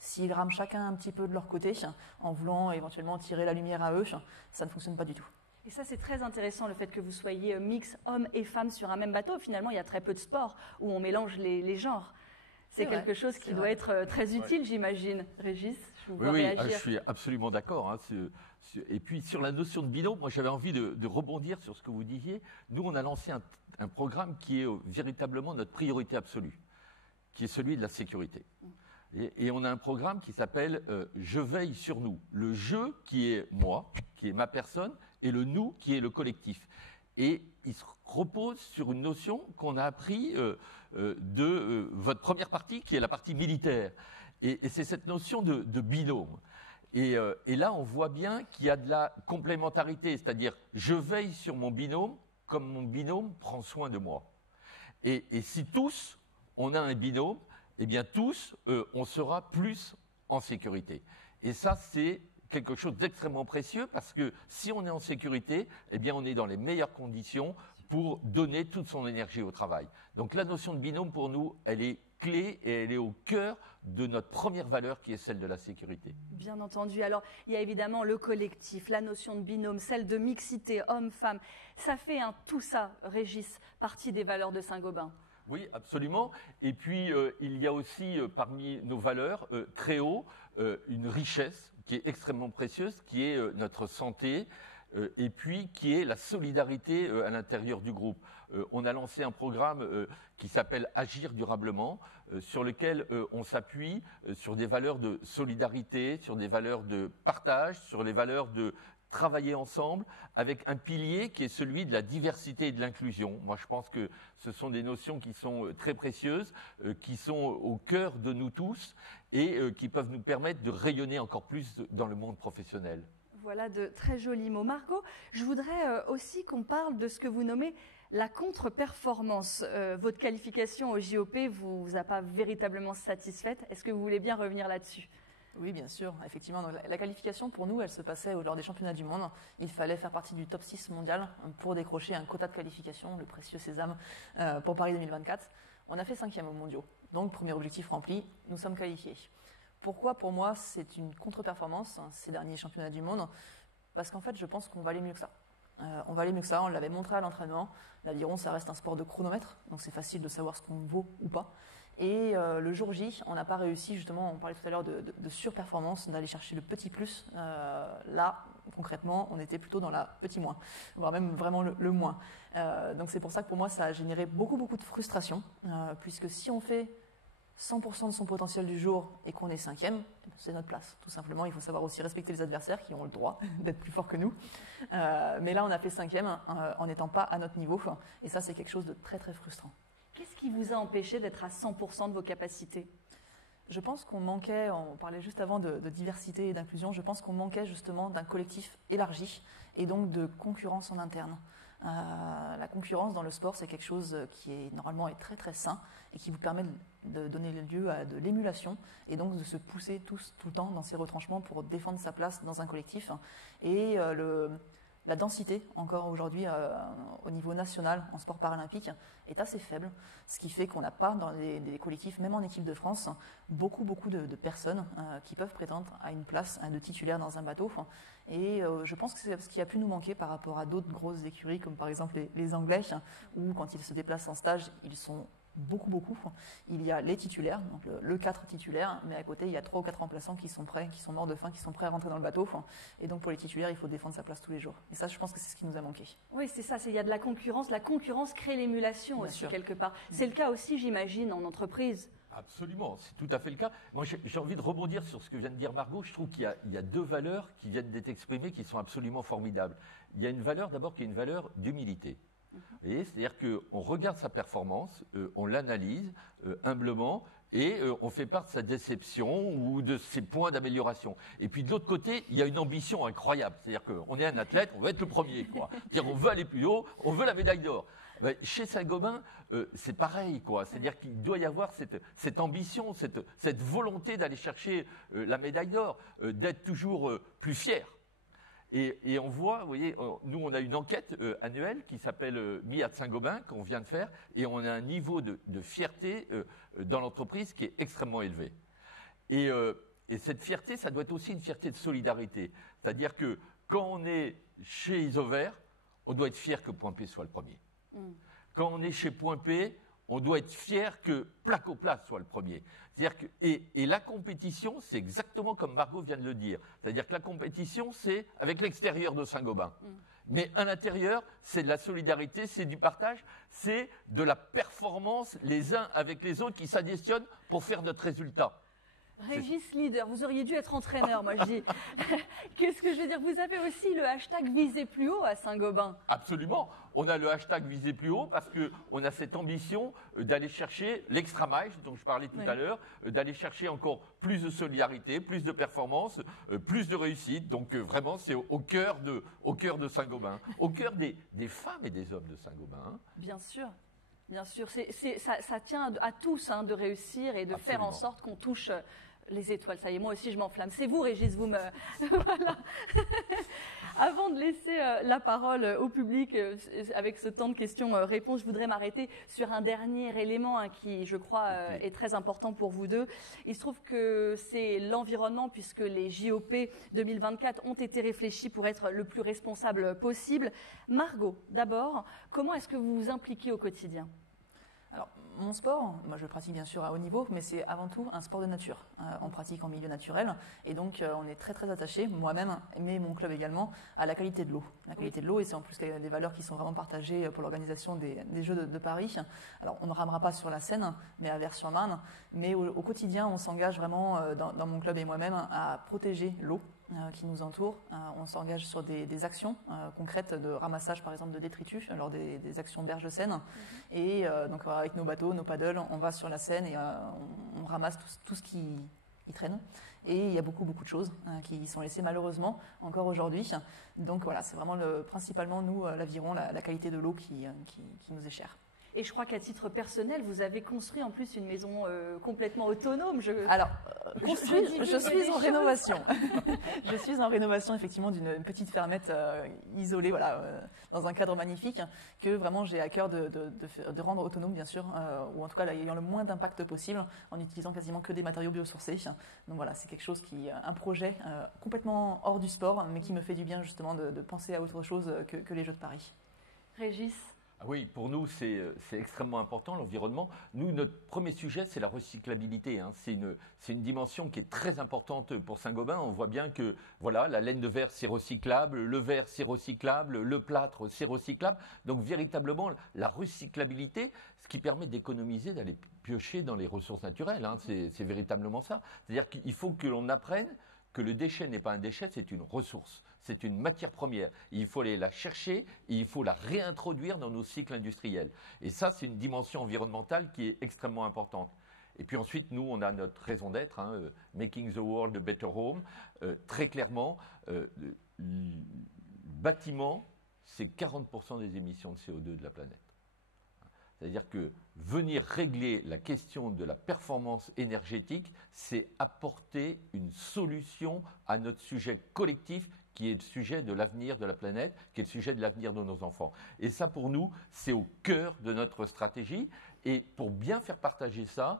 s'ils rament chacun un petit peu de leur côté, en voulant éventuellement tirer la lumière à eux, ça ne fonctionne pas du tout. Et ça, c'est très intéressant, le fait que vous soyez mix hommes et femmes sur un même bateau. Finalement, il y a très peu de sports où on mélange les genres. C'est quelque chose qui doit être très utile, j'imagine. Régis, je vous vois réagir. Je suis absolument d'accord. Et puis, sur la notion de binôme, moi, j'avais envie de rebondir sur ce que vous disiez. Nous, on a lancé un programme qui est véritablement notre priorité absolue, qui est celui de la sécurité. Et on a un programme qui s'appelle « Je veille sur nous ». Le « je » qui est moi, qui est ma personne, et le « nous » qui est le collectif. Et il se repose sur une notion qu'on a appris de votre première partie, qui est la partie militaire. Et c'est cette notion de binôme. Et là, on voit bien qu'il y a de la complémentarité, c'est-à-dire je veille sur mon binôme comme mon binôme prend soin de moi. Et si tous, on a un binôme, eh bien tous, on sera plus en sécurité. Et ça, c'est quelque chose d'extrêmement précieux parce que si on est en sécurité, eh bien on est dans les meilleures conditions pour donner toute son énergie au travail. Donc la notion de binôme, pour nous, elle est clé et elle est au cœur de notre première valeur qui est celle de la sécurité. Bien entendu. Alors, il y a évidemment le collectif, la notion de binôme, celle de mixité, homme-femme. Ça fait tout ça, Régis, partie des valeurs de Saint-Gobain. Oui, absolument. Et puis, il y a aussi parmi nos valeurs très haut une richesse qui est extrêmement précieuse, qui est notre santé et puis qui est la solidarité à l'intérieur du groupe. On a lancé un programme qui s'appelle Agir durablement, sur lequel on s'appuie sur des valeurs de solidarité, sur des valeurs de partage, sur les valeurs de travailler ensemble, avec un pilier qui est celui de la diversité et de l'inclusion. Moi, je pense que ce sont des notions qui sont très précieuses, qui sont au cœur de nous tous et qui peuvent nous permettre de rayonner encore plus dans le monde professionnel. Voilà de très jolis mots. Margot, je voudrais aussi qu'on parle de ce que vous nommez la contre-performance. Votre qualification au JOP ne vous a pas véritablement satisfaite. Est-ce que vous voulez bien revenir là-dessus ? Oui, bien sûr, effectivement. Donc, la qualification, pour nous, elle se passait lors des championnats du monde. Il fallait faire partie du top 6 mondial pour décrocher un quota de qualification, le précieux sésame, pour Paris 2024. On a fait 5e aux mondiaux. Donc, premier objectif rempli, nous sommes qualifiés. Pourquoi, pour moi, c'est une contre-performance, ces derniers championnats du monde? Parce qu'en fait, je pense qu'on va aller mieux que ça. On va aller mieux que ça, on l'avait montré à l'entraînement. L'aviron, ça reste un sport de chronomètre, donc c'est facile de savoir ce qu'on vaut ou pas. Et le jour J, on n'a pas réussi, justement, on parlait tout à l'heure de surperformance, d'aller chercher le petit plus. Là, concrètement, on était plutôt dans la petit moins, voire même vraiment le moins. Donc c'est pour ça que pour moi, ça a généré beaucoup de frustration, puisque si on fait 100% de son potentiel du jour et qu'on est 5e, c'est notre place. Tout simplement, il faut savoir aussi respecter les adversaires qui ont le droit d'être plus forts que nous. Mais là, on a fait 5e en n'étant pas à notre niveau. Et ça, c'est quelque chose de très frustrant. Qu'est-ce qui vous a empêché d'être à 100% de vos capacités ? Je pense qu'on manquait, on parlait juste avant de diversité et d'inclusion, je pense qu'on manquait justement d'un collectif élargi et donc de concurrence en interne. La concurrence dans le sport, c'est quelque chose qui est normalement très sain et qui vous permet de donner lieu à de l'émulation et donc de se pousser tous tout le temps dans ses retranchements pour défendre sa place dans un collectif. Et la densité, encore aujourd'hui, au niveau national, en sport paralympique, est assez faible, ce qui fait qu'on n'a pas dans des collectifs, même en équipe de France, beaucoup de personnes qui peuvent prétendre à une place de titulaire dans un bateau. Et je pense que c'est ce qui a pu nous manquer par rapport à d'autres grosses écuries, comme par exemple les Anglais, où quand ils se déplacent en stage, ils sont beaucoup. Il y a les titulaires, donc le 4 titulaire, mais à côté, il y a 3 ou 4 remplaçants qui sont prêts, qui sont morts de faim, qui sont prêts à rentrer dans le bateau. Et donc, pour les titulaires, il faut défendre sa place tous les jours. Et ça, je pense que c'est ce qui nous a manqué. Oui, c'est ça, il y a de la concurrence. La concurrence crée l'émulation aussi, sûr. quelque part. C'est le cas aussi, j'imagine, en entreprise. Absolument, c'est tout à fait le cas. Moi, j'ai envie de rebondir sur ce que vient de dire Margot. Je trouve qu'il y a deux valeurs qui viennent d'être exprimées qui sont absolument formidables. Il y a une valeur d'abord qui est une valeur d'humilité. Vous voyez, c'est-à-dire qu'on regarde sa performance, on l'analyse humblement et on fait part de sa déception ou de ses points d'amélioration. Et puis de l'autre côté, il y a une ambition incroyable. C'est-à-dire qu'on est un athlète, on veut être le premier, quoi. C'est-à-dire on veut aller plus haut, on veut la médaille d'or. Ben, chez Saint-Gobain, c'est pareil, quoi. C'est-à-dire qu'il doit y avoir cette ambition, cette volonté d'aller chercher la médaille d'or, d'être toujours plus fier. Et on voit, vous voyez, nous on a une enquête annuelle qui s'appelle MIA de Saint-Gobain qu'on vient de faire, et on a un niveau de fierté dans l'entreprise qui est extrêmement élevé. Et cette fierté, ça doit être aussi une fierté de solidarité. C'est-à-dire que quand on est chez Isover, on doit être fier que Point P soit le premier. Quand on est chez Point P, on doit être fier que Placo-Place soit le premier. C'est-à-dire que, et la compétition, c'est exactement comme Margot vient de le dire. C'est-à-dire que la compétition, c'est avec l'extérieur de Saint-Gobain. Mais à l'intérieur, c'est de la solidarité, c'est du partage, c'est de la performance les uns avec les autres qui s'additionnent pour faire notre résultat. Régis leader, vous auriez dû être entraîneur, moi je dis. Qu'est-ce que je veux dire? Vous avez aussi le hashtag Viser plus haut à Saint-Gobain. Absolument. On a le hashtag Viser plus haut parce qu'on a cette ambition d'aller chercher l'extra mile dont je parlais tout à l'heure, d'aller chercher encore plus de solidarité, plus de performance, plus de réussite. Donc vraiment, c'est au cœur de Saint-Gobain, au cœur des femmes et des hommes de Saint-Gobain. Hein. Bien sûr. Bien sûr, ça tient à tous de réussir et de faire en sorte qu'on touche les étoiles. Ça y est, moi aussi je m'enflamme. C'est vous, Régis, vous me... Voilà. Avant de laisser la parole au public avec ce temps de questions-réponses, je voudrais m'arrêter sur un dernier élément qui, je crois, est très important pour vous deux. Il se trouve que c'est l'environnement, puisque les JOP 2024 ont été réfléchis pour être le plus responsable possible. Margot, d'abord, comment est-ce que vous vous impliquez au quotidien ? Alors, mon sport, moi je le pratique bien sûr à haut niveau, mais c'est avant tout un sport de nature. On pratique en milieu naturel et donc on est très très attaché, moi-même, mais mon club également, à la qualité de l'eau. La qualité de l'eau, et c'est en plus des valeurs qui sont vraiment partagées pour l'organisation des Jeux de Paris. Alors, on ne ramera pas sur la Seine, mais à Vers-sur-Marne. Mais au quotidien, on s'engage vraiment, dans mon club et moi-même, à protéger l'eau qui nous entoure. On s'engage sur des actions concrètes de ramassage, par exemple, de détritus lors des actions berge de Seine. Et donc, avec nos bateaux, nos paddles, on va sur la Seine et on ramasse tout ce qui y traîne. Et il y a beaucoup de choses qui sont laissées malheureusement encore aujourd'hui. Donc voilà, c'est vraiment principalement nous, l'aviron, la qualité de l'eau qui nous est chère. Et je crois qu'à titre personnel, vous avez construit en plus une maison complètement autonome. Alors, je suis en rénovation. Je suis en rénovation effectivement d'une petite fermette isolée, voilà, dans un cadre magnifique que vraiment j'ai à cœur de rendre autonome, bien sûr, ou en tout cas ayant le moins d'impact possible en utilisant quasiment que des matériaux biosourcés. Donc voilà, c'est quelque chose un projet complètement hors du sport, mais qui me fait du bien justement de penser à autre chose que les Jeux de Paris. Régis ? Ah oui, pour nous, c'est extrêmement important, l'environnement. Nous, notre premier sujet, c'est la recyclabilité. Hein. C'est une dimension qui est très importante pour Saint-Gobain. On voit bien que voilà, la laine de verre, c'est recyclable, le verre, c'est recyclable, le plâtre, c'est recyclable. Donc, véritablement, la recyclabilité, ce qui permet d'économiser, d'aller piocher dans les ressources naturelles. Hein. C'est véritablement ça. C'est-à-dire qu'il faut que l'on apprenne que le déchet n'est pas un déchet, c'est une ressource, c'est une matière première. Il faut aller la chercher et il faut la réintroduire dans nos cycles industriels. Et ça, c'est une dimension environnementale qui est extrêmement importante. Et puis ensuite, nous, on a notre raison d'être, Making the World a Better Home. Très clairement, bâtiment, c'est 40% des émissions de CO2 de la planète. C'est-à-dire que venir régler la question de la performance énergétique, c'est apporter une solution à notre sujet collectif qui est le sujet de l'avenir de la planète, qui est le sujet de l'avenir de nos enfants. Et ça, pour nous, c'est au cœur de notre stratégie. Et pour bien faire partager ça,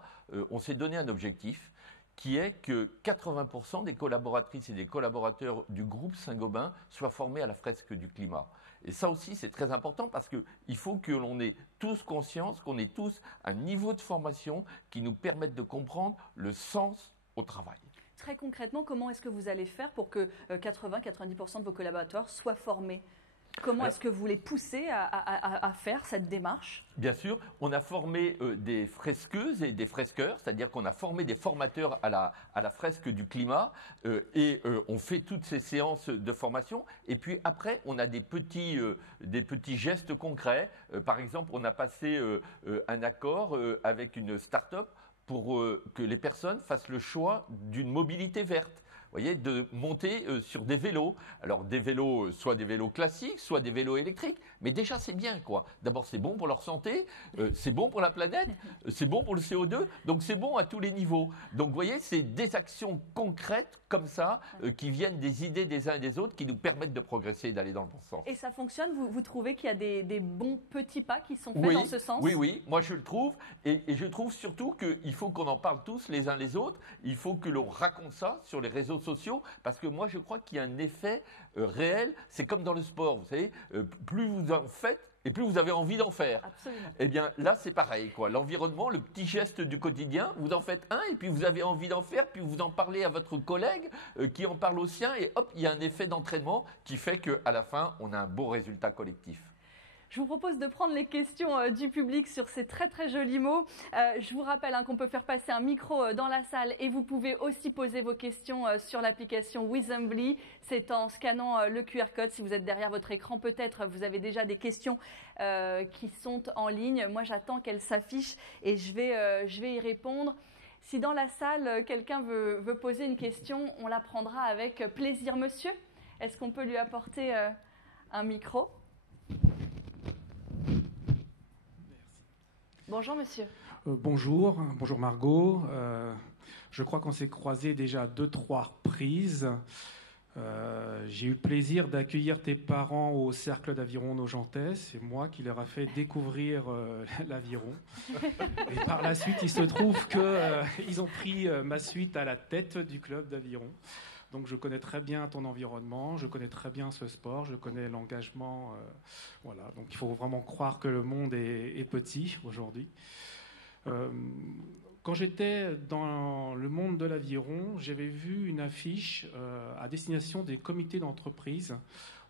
on s'est donné un objectif qui est que 80% des collaboratrices et des collaborateurs du groupe Saint-Gobain soient formés à la fresque du climat. Et ça aussi, c'est très important parce qu'il faut que l'on ait tous conscience, qu'on ait tous un niveau de formation qui nous permette de comprendre le sens au travail. Très concrètement, comment est-ce que vous allez faire pour que 80-90% de vos collaborateurs soient formés ? Comment est-ce que vous les poussez à faire cette démarche ? Bien sûr, on a formé des fresqueuses et des fresqueurs, c'est-à-dire qu'on a formé des formateurs à la fresque du climat et on fait toutes ces séances de formation. Et puis après, on a des petits gestes concrets. Par exemple, on a passé un accord avec une start-up pour que les personnes fassent le choix d'une mobilité verte. Vous voyez, de monter sur des vélos. Alors des vélos, soit des vélos classiques, soit des vélos électriques. Mais déjà, c'est bien, quoi. D'abord, c'est bon pour leur santé, c'est bon pour la planète, c'est bon pour le CO2, donc c'est bon à tous les niveaux. Donc, vous voyez, c'est des actions concrètes comme ça qui viennent des idées des uns et des autres qui nous permettent de progresser et d'aller dans le bon sens. Et ça fonctionne ? Vous trouvez qu'il y a des bons petits pas qui sont faits dans ce sens ? Oui, moi je le trouve. Et je trouve surtout qu'il faut qu'on en parle tous les uns les autres. Il faut que l'on raconte ça sur les réseaux sociaux parce que moi je crois qu'il y a un effet réel. C'est comme dans le sport, vous savez, plus vous en faites et plus vous avez envie d'en faire. Absolument. Eh bien là c'est pareil, quoi. L'environnement, le petit geste du quotidien, vous en faites un et puis vous avez envie d'en faire, puis vous en parlez à votre collègue qui en parle au sien et hop, il y a un effet d'entraînement qui fait qu'à la fin on a un beau résultat collectif. Je vous propose de prendre les questions du public sur ces très très jolis mots. Je vous rappelle qu'on peut faire passer un micro dans la salle et vous pouvez aussi poser vos questions sur l'application Wisembly. C'est en scannant le QR code. Si vous êtes derrière votre écran, peut-être vous avez déjà des questions qui sont en ligne. Moi, j'attends qu'elles s'affichent et je vais y répondre. Si dans la salle, quelqu'un veut poser une question, on la prendra avec plaisir. Monsieur, est-ce qu'on peut lui apporter un micro ? Bonjour monsieur. Bonjour Margot. Je crois qu'on s'est croisés déjà 2-3 reprises. J'ai eu le plaisir d'accueillir tes parents au Cercle d'Aviron Nogentais. C'est moi qui leur a fait découvrir l'aviron. Et par la suite, il se trouve qu'ils ont pris ma suite à la tête du club d'aviron. Donc je connais très bien ton environnement, je connais très bien ce sport, je connais l'engagement. Voilà. Donc il faut vraiment croire que le monde est petit aujourd'hui. Quand j'étais dans le monde de l'aviron, j'avais vu une affiche à destination des comités d'entreprise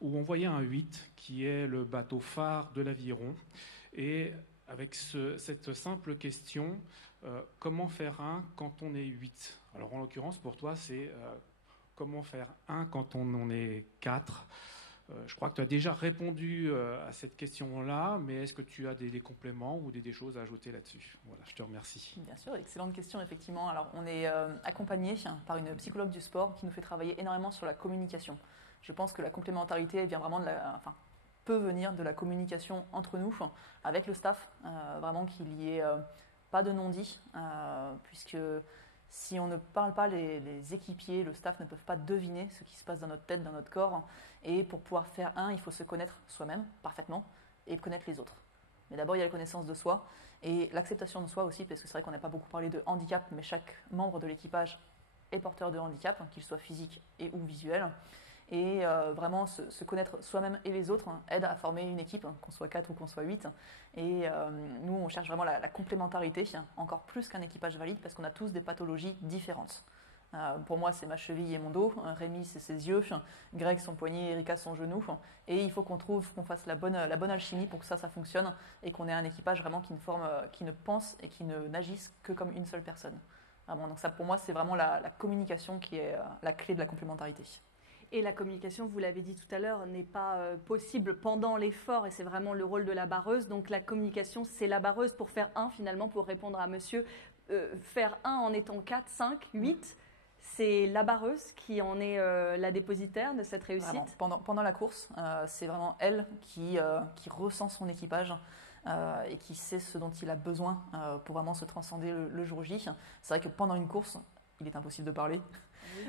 où on voyait un 8 qui est le bateau phare de l'aviron. Et avec cette simple question, comment faire un quand on est 8 ? Alors en l'occurrence pour toi c'est... comment faire un quand on en est 4 ? Je crois que tu as déjà répondu à cette question-là, mais est-ce que tu as des compléments ou des choses à ajouter là-dessus ? Voilà, je te remercie. Bien sûr, excellente question, effectivement. Alors, on est accompagné par une psychologue du sport qui nous fait travailler énormément sur la communication. Je pense que la complémentarité vient vraiment peut venir de la communication entre nous, avec le staff, vraiment qu'il n'y ait pas de non-dit, puisque... si on ne parle pas, les équipiers, le staff ne peuvent pas deviner ce qui se passe dans notre tête, dans notre corps. Et pour pouvoir faire il faut se connaître soi-même parfaitement et connaître les autres. Mais d'abord, il y a la connaissance de soi et l'acceptation de soi aussi, parce que c'est vrai qu'on n'a pas beaucoup parlé de handicap, mais chaque membre de l'équipage est porteur de handicap, qu'il soit physique et ou visuel. Et vraiment se connaître soi-même et les autres aide à former une équipe, qu'on soit 4 ou qu'on soit 8. Et nous, on cherche vraiment la complémentarité, encore plus qu'un équipage valide, parce qu'on a tous des pathologies différentes. Pour moi, c'est ma cheville et mon dos, Rémi, c'est ses yeux, Greg, son poignet, Erika, son genou. Et il faut qu'on fasse la bonne alchimie pour que ça fonctionne et qu'on ait un équipage vraiment qui ne pense et qui n'agisse que comme une seule personne. Vraiment, donc ça, pour moi, c'est vraiment la communication qui est la clé de la complémentarité. Et la communication, vous l'avez dit tout à l'heure, n'est pas possible pendant l'effort et c'est vraiment le rôle de la barreuse. Donc la communication, c'est la barreuse pour faire finalement, pour répondre à monsieur. Faire en étant 4, 5, 8, c'est la barreuse qui en est la dépositaire de cette réussite. Pendant la course, c'est vraiment elle qui ressent son équipage et qui sait ce dont il a besoin pour vraiment se transcender le jour J. C'est vrai que pendant une course, il est impossible de parler.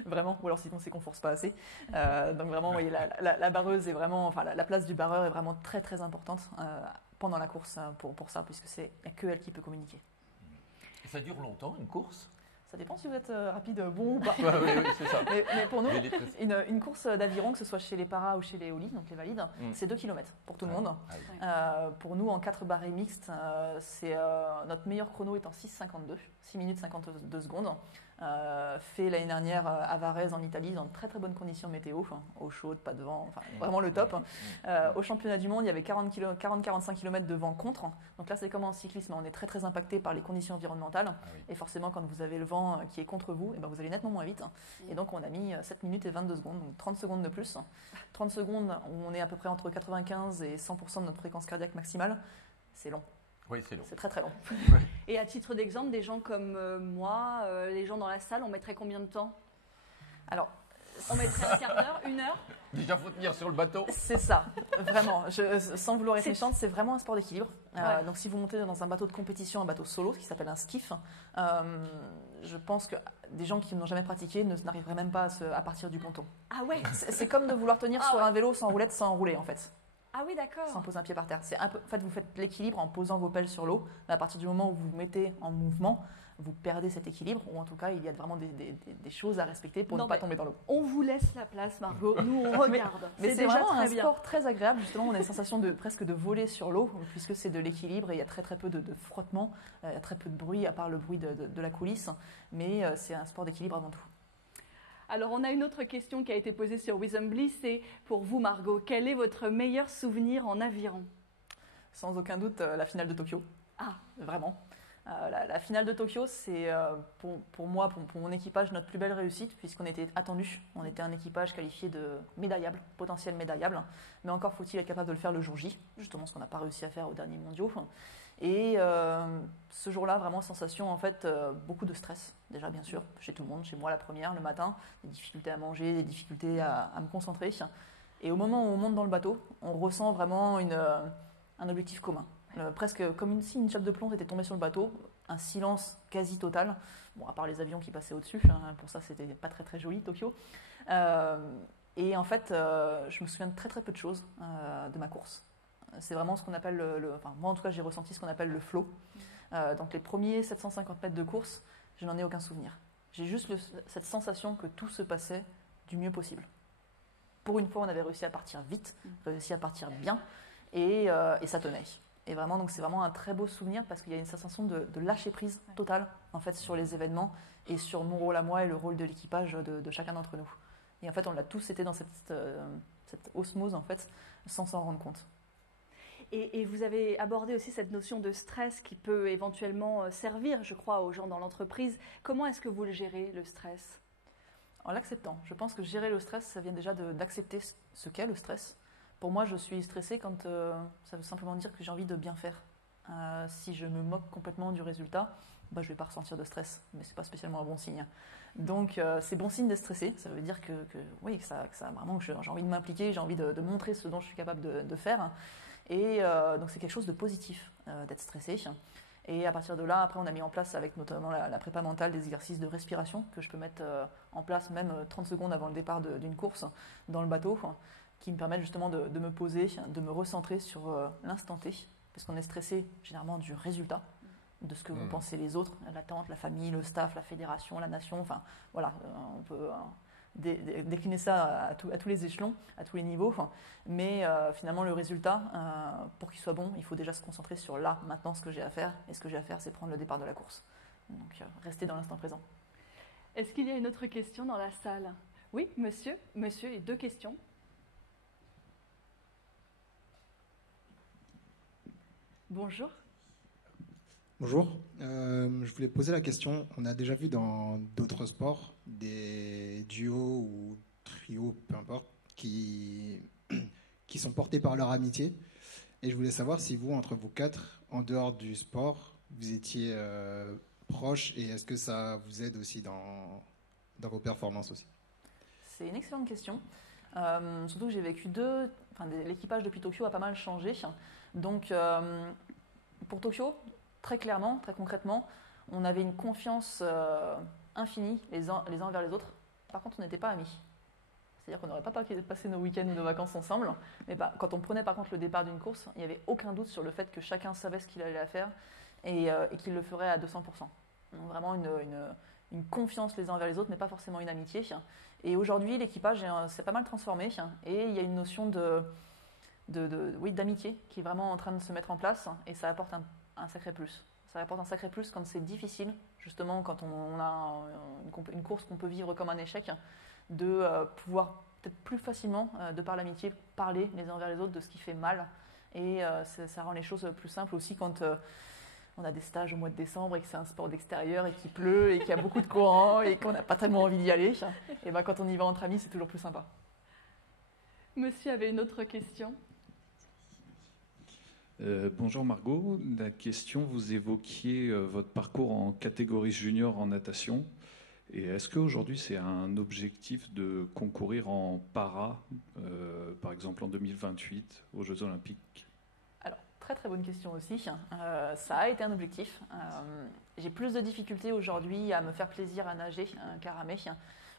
Vraiment, ou alors sinon c'est qu'on ne force pas assez. Donc vraiment, vous voyez, la barreuse est vraiment, la place du barreur est vraiment très très importante pendant la course pour ça, puisque il n'y a que elle qui peut communiquer. Et ça dure longtemps une course ? Ça dépend si vous êtes rapide, bon ou pas. Oui, c'est ça. Mais pour nous, Je l'ai très- une course d'aviron, que ce soit chez les paras ou chez les Oli, donc les valides, c'est 2 km pour tout le monde. Ah oui. Pour nous, en 4 barrés mixtes, notre meilleur chrono est en 6,52, 6 minutes 52 secondes. Fait l'année dernière à Varese en Italie dans de très très bonnes conditions météo, eau chaude, pas de vent, enfin, vraiment le top. Au championnat du monde, il y avait 40-45 km de vent contre. Donc là, c'est comme en cyclisme, on est très très impacté par les conditions environnementales. oui. Et forcément, quand vous avez le vent qui est contre vous, et ben vous allez nettement moins vite. Et donc, on a mis 7 minutes et 22 secondes, donc 30 secondes de plus. 30 secondes où on est à peu près entre 95 et 100% de notre fréquence cardiaque maximale. C'est long, Oui, c'est long. c'est très très long. Et à titre d'exemple, des gens comme moi, les gens dans la salle, on mettrait combien de temps? Alors, On mettrait un quart d'heure, 1 heure? Déjà, il faut tenir sur le bateau. c'est ça, vraiment. Sans vouloir être méchante, c'est vraiment un sport d'équilibre. Ouais. Donc, si vous montez dans un bateau de compétition, un bateau solo, ce qui s'appelle un skiff, je pense que des gens qui n'ont jamais pratiqué n'arriveraient même pas à partir du ponton. Ah ouais. C'est comme de vouloir tenir Ah sur ouais. un vélo sans roulette, sans rouler en fait, Ah oui, d'accord. sans poser un pied par terre. En fait, vous faites l'équilibre en posant vos pelles sur l'eau, mais à partir du moment où vous vous mettez en mouvement, vous perdez cet équilibre, ou en tout cas, il y a vraiment des choses à respecter pour Non, ne pas mais tomber dans l'eau. On vous laisse la place, Margot. Nous, on regarde. Mais c'est déjà vraiment très un bien. sport très agréable, justement, on a une sensation presque de voler sur l'eau, puisque c'est de l'équilibre et il y a très très peu de frottement, il y a très peu de bruit, à part le bruit de la coulisse, mais c'est un sport d'équilibre avant tout. Alors, on a une autre question qui a été posée sur Wisembly, c'est pour vous, Margot, quel est votre meilleur souvenir en aviron? Sans aucun doute, la finale de Tokyo. Ah, Vraiment. La finale de Tokyo, c'est pour moi, pour mon équipage, notre plus belle réussite, puisqu'on était attendus. On était un équipage qualifié de médaillable, potentiel médaillable. Mais encore faut-il être capable de le faire le jour J, justement ce qu'on n'a pas réussi à faire aux derniers mondiaux. Et ce jour-là, vraiment, sensation, en fait, beaucoup de stress, déjà bien sûr, chez tout le monde, chez moi la première, le matin, des difficultés à manger, des difficultés à me concentrer. Et au moment où on monte dans le bateau, on ressent vraiment un objectif commun. Presque comme si une chape de plomb était tombée sur le bateau, un silence quasi total, bon, à part les avions qui passaient au-dessus, pour ça c'était pas très très joli Tokyo. Et en fait, je me souviens de très très peu de choses de ma course. C'est vraiment ce qu'on appelle, enfin moi en tout cas j'ai ressenti ce qu'on appelle le flow. Donc les premiers 750 mètres de course, je n'en ai aucun souvenir. J'ai juste cette sensation que tout se passait du mieux possible. Pour une fois, on avait réussi à partir vite, réussi à partir bien, et ça tenait. Et vraiment, donc c'est vraiment un très beau souvenir parce qu'il y a une sensation de lâcher prise totale en fait sur les événements et sur mon rôle à moi et le rôle de l'équipage de chacun d'entre nous. Et en fait, on l'a tous été dans cette osmose en fait, sans s'en rendre compte. et vous avez abordé aussi cette notion de stress qui peut éventuellement servir, je crois, aux gens dans l'entreprise. Comment est-ce que vous le gérez, le stress? En l'acceptant. Je pense que gérer le stress, ça vient déjà d'accepter ce qu'est le stress. Pour moi, je suis stressée quand ça veut simplement dire que j'ai envie de bien faire. Si je me moque complètement du résultat, je ne vais pas ressentir de stress, mais ce n'est pas spécialement un bon signe. Donc, c'est bon signe d'être stressé. Ça veut dire que vraiment, j'ai envie de m'impliquer, j'ai envie de montrer ce dont je suis capable de faire. Et donc, c'est quelque chose de positif d'être stressé. Et à partir de là, après, on a mis en place, avec notamment la prépa mentale, des exercices de respiration que je peux mettre en place même 30 secondes avant le départ d'une course dans le bateau, qui me permettent justement de me poser, de me recentrer sur l'instant T, parce qu'on est stressé généralement du résultat, de ce que vont penser les autres, l'attente, la famille, le staff, la fédération, la nation, enfin voilà, on peut décliner ça à tous les échelons, à tous les niveaux, mais finalement le résultat, pour qu'il soit bon, il faut déjà se concentrer sur là, maintenant, ce que j'ai à faire, et ce que j'ai à faire, c'est prendre le départ de la course. Donc rester dans l'instant présent. Est-ce qu'il y a une autre question dans la salle? Oui, monsieur, et 2 questions. Bonjour. Bonjour, je voulais poser la question, on a déjà vu dans d'autres sports des duos ou trios, peu importe, qui sont portés par leur amitié. Et je voulais savoir si vous, entre vous 4, en dehors du sport, vous étiez proches et est-ce que ça vous aide aussi dans vos performances aussi? C'est une excellente question. Surtout que j'ai vécu l'équipage depuis Tokyo a pas mal changé. Donc pour Tokyo, très clairement, très concrètement, on avait une confiance infinie les uns envers les autres. Par contre, on n'était pas amis. C'est-à-dire qu'on n'aurait pas passé nos week-ends ou nos vacances ensemble. Mais quand on prenait par contre le départ d'une course, il n'y avait aucun doute sur le fait que chacun savait ce qu'il allait à faire et qu'il le ferait à 200%. Donc vraiment une confiance les uns envers les autres, mais pas forcément une amitié. Et aujourd'hui, l'équipage s'est pas mal transformé et il y a une notion d'amitié qui est vraiment en train de se mettre en place et ça apporte un sacré plus. Ça apporte un sacré plus quand c'est difficile, justement quand on a une course qu'on peut vivre comme un échec, de pouvoir peut-être plus facilement, de par l'amitié, parler les uns envers les autres de ce qui fait mal. Et ça rend les choses plus simples aussi quand on a des stages au mois de décembre et que c'est un sport d'extérieur et qu'il pleut et qu'il y a beaucoup de courant et qu'on n'a pas tellement envie d'y aller. Et ben, quand on y va entre amis, c'est toujours plus sympa. Monsieur avait une autre question. Bonjour Margot, la question, vous évoquiez votre parcours en catégorie junior en natation. Et est-ce qu'aujourd'hui c'est un objectif de concourir en para, par exemple en 2028 aux Jeux Olympiques? Alors, très très bonne question aussi. Ça a été un objectif. J'ai plus de difficultés aujourd'hui à me faire plaisir à nager qu'à ramer,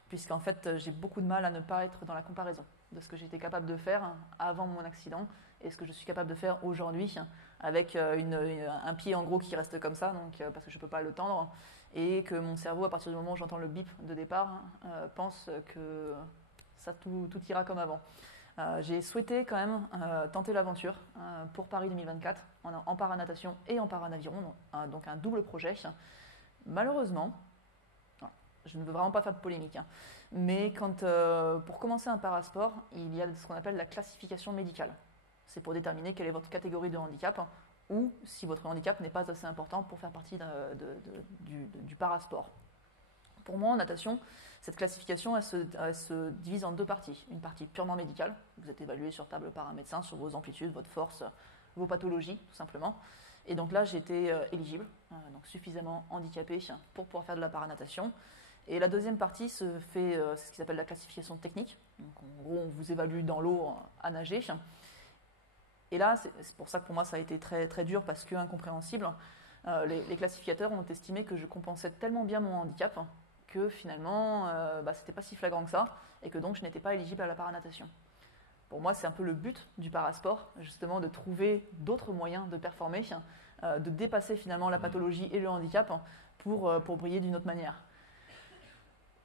puisqu'en fait j'ai beaucoup de mal à ne pas être dans la comparaison de ce que j'étais capable de faire avant mon accident et ce que je suis capable de faire aujourd'hui avec un pied en gros qui reste comme ça, donc, parce que je ne peux pas le tendre, et que mon cerveau, à partir du moment où j'entends le bip de départ, pense que ça tout ira comme avant. J'ai souhaité quand même tenter l'aventure pour Paris 2024 en paranatation et en paranaviron, donc un double projet. Malheureusement, je ne veux vraiment pas faire de polémique, mais pour commencer un parasport, il y a ce qu'on appelle la classification médicale. C'est pour déterminer quelle est votre catégorie de handicap ou si votre handicap n'est pas assez important pour faire partie du parasport. Pour moi, en natation, cette classification elle se divise en deux parties. Une partie purement médicale, vous êtes évalué sur table par un médecin sur vos amplitudes, votre force, vos pathologies, tout simplement. Et donc là, j'étais éligible, donc suffisamment handicapé pour pouvoir faire de la paranatation. Et la deuxième partie c'est ce qui s'appelle la classification technique. Donc en gros, on vous évalue dans l'eau à nager. Et là, c'est pour ça que pour moi, ça a été très, très dur parce que incompréhensible. Les classificateurs ont estimé que je compensais tellement bien mon handicap que finalement, c'était pas si flagrant que ça et que donc je n'étais pas éligible à la paranatation. Pour moi, c'est un peu le but du parasport, justement, de trouver d'autres moyens de performer, de dépasser finalement la pathologie et le handicap pour briller d'une autre manière.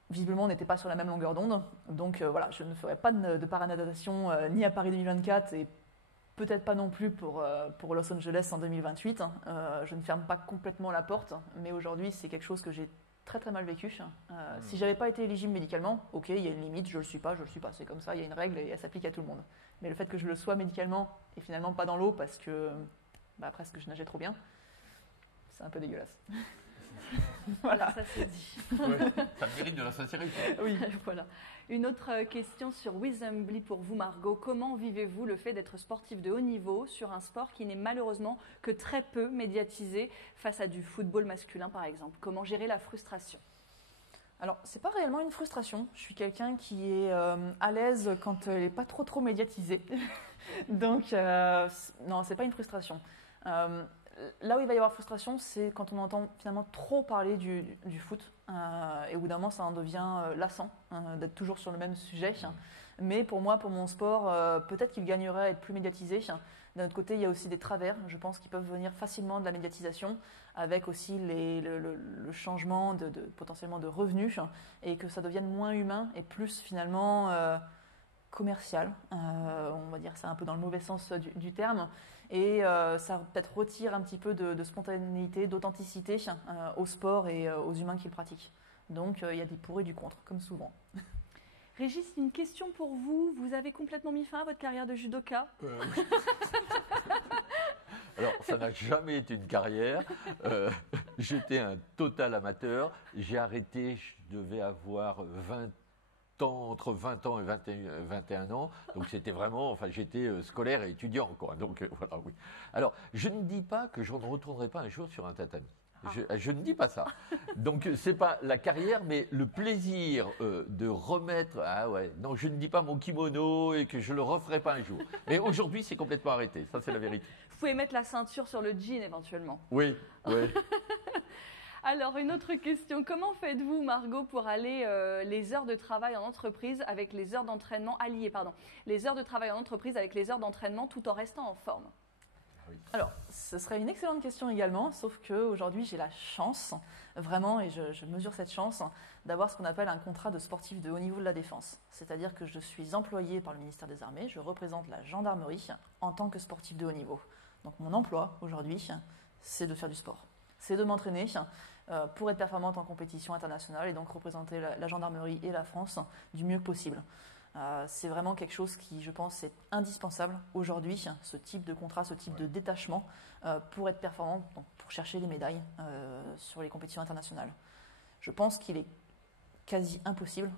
Visiblement, on n'était pas sur la même longueur d'onde, donc voilà, je ne ferai pas de paranatation ni à Paris 2024 et peut-être pas non plus pour Los Angeles en 2028. Je ne ferme pas complètement la porte, mais aujourd'hui, c'est quelque chose que j'ai très très mal vécu. Si j'avais pas été éligible médicalement, ok, il y a une limite, je le suis pas, c'est comme ça, il y a une règle et elle s'applique à tout le monde. Mais le fait que je le sois médicalement et finalement pas dans l'eau parce que presque je nageais trop bien, c'est un peu dégueulasse. Voilà, ça c'est dit. Ouais, ça mérite de la sincérité. Oui, voilà. Une autre question sur Wizambly pour vous, Margot. Comment vivez-vous le fait d'être sportif de haut niveau sur un sport qui n'est malheureusement que très peu médiatisé face à du football masculin, par exemple? Comment gérer la frustration? Alors, c'est pas réellement une frustration. Je suis quelqu'un qui est à l'aise quand elle n'est pas trop médiatisée. Donc, non, c'est pas une frustration. Là où il va y avoir frustration, c'est quand on entend finalement trop parler du foot. Et au bout d'un moment, ça en devient lassant d'être toujours sur le même sujet. Mais pour moi, pour mon sport, peut-être qu'il gagnerait à être plus médiatisé. D'un autre côté, il y a aussi des travers, je pense, qui peuvent venir facilement de la médiatisation, avec aussi le changement potentiellement de revenus, et que ça devienne moins humain et plus finalement commercial. On va dire ça un peu dans le mauvais sens du terme. Et ça peut-être retire un petit peu de spontanéité, d'authenticité au sport et aux humains qui le pratiquent. Donc il y a des pour et du contre, comme souvent. Régis, une question pour vous. Vous avez complètement mis fin à votre carrière de judoka? Alors, ça n'a jamais été une carrière. J'étais un total amateur. J'ai arrêté, je devais avoir 20 ans, entre 20 ans et 21 ans. Donc, c'était vraiment, enfin, j'étais scolaire et étudiant, quoi. Donc, voilà, oui. Alors, je ne dis pas que je ne retournerai pas un jour sur un tatami. Je ne dis pas ça. Donc, ce n'est pas la carrière, mais le plaisir de remettre. Ah ouais, non, je ne dis pas mon kimono et que je ne le referai pas un jour. Mais aujourd'hui, c'est complètement arrêté. Ça, c'est la vérité. Vous pouvez mettre la ceinture sur le jean éventuellement. Oui, oui. Alors, une autre question. Comment faites-vous, Margot, pour aller les heures de travail en entreprise avec les heures d'entraînement, les heures de travail en entreprise avec les heures d'entraînement tout en restant en forme? oui. Alors, ce serait une excellente question également, sauf qu'aujourd'hui, j'ai la chance, vraiment, et je mesure cette chance, d'avoir ce qu'on appelle un contrat de sportif de haut niveau de la défense. C'est-à-dire que je suis employé par le ministère des Armées, je représente la gendarmerie en tant que sportif de haut niveau. Donc mon emploi, aujourd'hui, c'est de faire du sport. C'est de m'entraîner pour être performante en compétition internationale et donc représenter la gendarmerie et la France du mieux possible. C'est vraiment quelque chose qui, je pense, est indispensable aujourd'hui, ce type de contrat, ce type de détachement, pour être performant, donc pour chercher les médailles sur les compétitions internationales. Je pense qu'il est quasi impossible,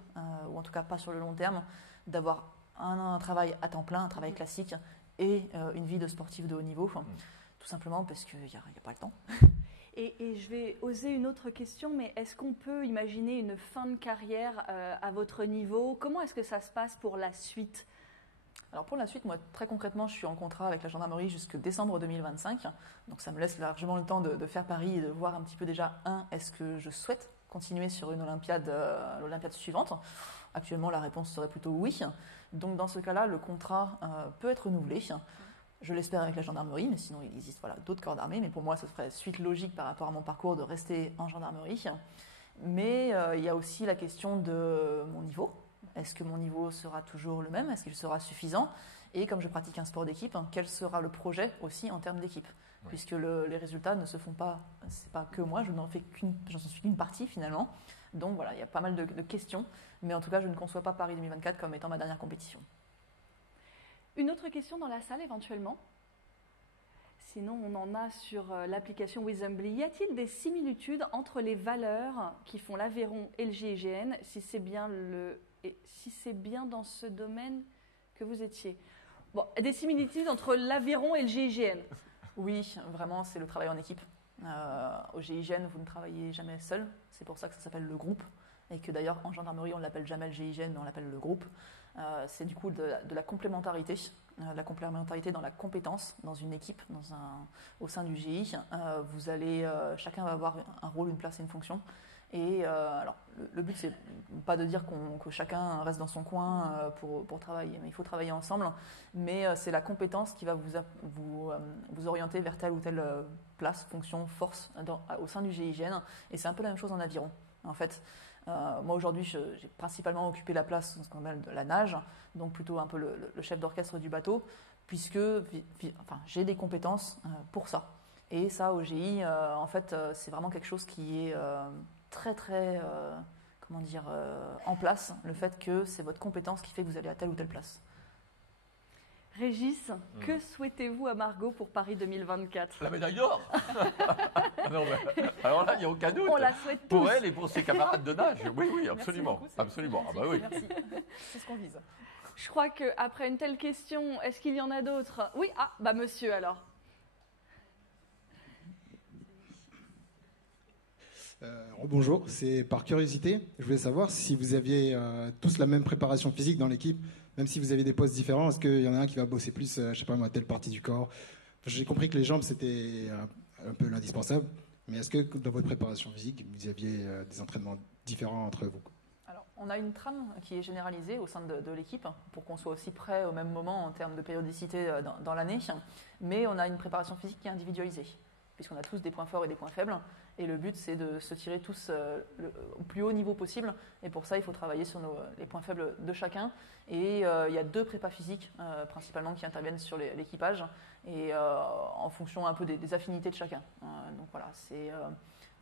ou en tout cas pas sur le long terme, d'avoir un travail à temps plein, un travail classique, et une vie de sportif de haut niveau, tout simplement parce qu'il n'y a pas le temps. Et je vais oser une autre question, mais est-ce qu'on peut imaginer une fin de carrière à votre niveau? Comment est-ce que ça se passe pour la suite? Alors pour la suite, moi très concrètement, je suis en contrat avec la gendarmerie jusqu'en décembre 2025. Donc ça me laisse largement le temps de faire Paris et de voir un petit peu déjà, est-ce que je souhaite continuer sur une Olympiade, l'Olympiade suivante? Actuellement, la réponse serait plutôt oui. Donc dans ce cas-là, le contrat peut être renouvelé. Je l'espère avec la gendarmerie, mais sinon il existe d'autres corps d'armée. Mais pour moi, ce serait suite logique par rapport à mon parcours de rester en gendarmerie. Mais il y a aussi la question de mon niveau. Est-ce que mon niveau sera toujours le même? Est-ce qu'il sera suffisant? Et comme je pratique un sport d'équipe, quel sera le projet aussi en termes d'équipe? Oui. Puisque les résultats ne se font pas, c'est pas que moi, j'en suis qu'une partie finalement. Donc voilà, il y a pas mal de questions. Mais en tout cas, je ne conçois pas Paris 2024 comme étant ma dernière compétition. Une autre question dans la salle éventuellement? Sinon, on en a sur l'application Wisembly. Y a-t-il des similitudes entre les valeurs qui font l'Aveyron et le GIGN, si c'est bien dans ce domaine que vous étiez? Bon, des similitudes entre l'Aveyron et le GIGN? Oui, vraiment, c'est le travail en équipe. Au GIGN, vous ne travaillez jamais seul. C'est pour ça que ça s'appelle le groupe. Et que d'ailleurs, en gendarmerie, on ne l'appelle jamais le GIGN, mais on l'appelle le groupe. C'est du coup de la complémentarité, dans la compétence, dans une équipe, au sein du GI. Chacun va avoir un rôle, une place et une fonction. Et alors, le but, c'est pas de dire que chacun reste dans son coin pour travailler, mais il faut travailler ensemble. Mais c'est la compétence qui va vous orienter vers telle ou telle place, fonction, force au sein du GIGN. Et c'est un peu la même chose en aviron, en fait. Moi aujourd'hui, j'ai principalement occupé la place, ce qu'on appelle de la nage, donc plutôt un peu le chef d'orchestre du bateau, puisque j'ai des compétences pour ça. Et ça, au GI, en fait, c'est vraiment quelque chose qui est très, très, en place, le fait que c'est votre compétence qui fait que vous allez à telle ou telle place. Régis, que souhaitez-vous à Margot pour Paris 2024? La médaille d'or. Alors là, il n'y a aucun doute. On la souhaite tous. Pour elle et pour ses camarades de nage. Oui, absolument. Merci beaucoup, absolument. Merci. Ah bah oui. Merci. C'est ce qu'on vise. Je crois qu'après une telle question, est-ce qu'il y en a d'autres? Oui, monsieur alors. Bonjour, c'est par curiosité. Je voulais savoir si vous aviez tous la même préparation physique dans l'équipe, même si vous aviez des postes différents. Est-ce qu'il y en a un qui va bosser plus, je sais pas moi, telle partie du corps? J'ai compris que les jambes, c'était un peu l'indispensable. Mais est-ce que dans votre préparation physique, vous aviez des entraînements différents entre vous? Alors, on a une trame qui est généralisée au sein de l'équipe pour qu'on soit aussi prêt au même moment en termes de périodicité dans l'année. Mais on a une préparation physique qui est individualisée, puisqu'on a tous des points forts et des points faibles. Et le but, c'est de se tirer tous au plus haut niveau possible. Et pour ça, il faut travailler sur les points faibles de chacun. Et il y a 2 prépas physiques, principalement, qui interviennent sur l'équipage, et en fonction un peu des affinités de chacun. Donc voilà,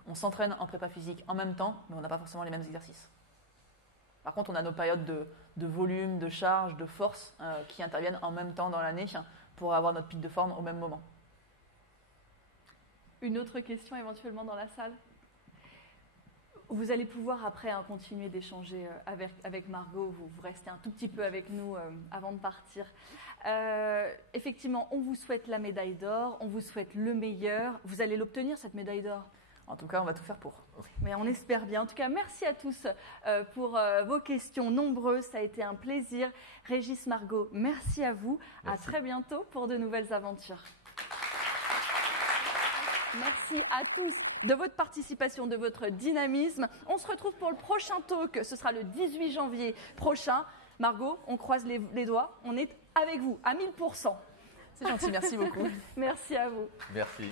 on s'entraîne en prépa physique en même temps, mais on n'a pas forcément les mêmes exercices. Par contre, on a nos périodes de volume, de charge, de force qui interviennent en même temps dans l'année pour avoir notre pic de forme au même moment. Une autre question éventuellement dans la salle? Vous allez pouvoir après continuer d'échanger avec Margot, vous restez un tout petit peu avec nous avant de partir. Effectivement, on vous souhaite la médaille d'or, on vous souhaite le meilleur. Vous allez l'obtenir, cette médaille d'or? En tout cas, on va tout faire pour. Mais on espère bien. En tout cas, merci à tous pour vos questions nombreuses. Ça a été un plaisir. Régis, Margot, merci à vous. Merci. À très bientôt pour de nouvelles aventures. Merci à tous de votre participation, de votre dynamisme. On se retrouve pour le prochain talk. Ce sera le 18 janvier prochain. Margot, on croise les doigts. On est avec vous à 1000%. C'est gentil, merci beaucoup. Merci à vous. Merci.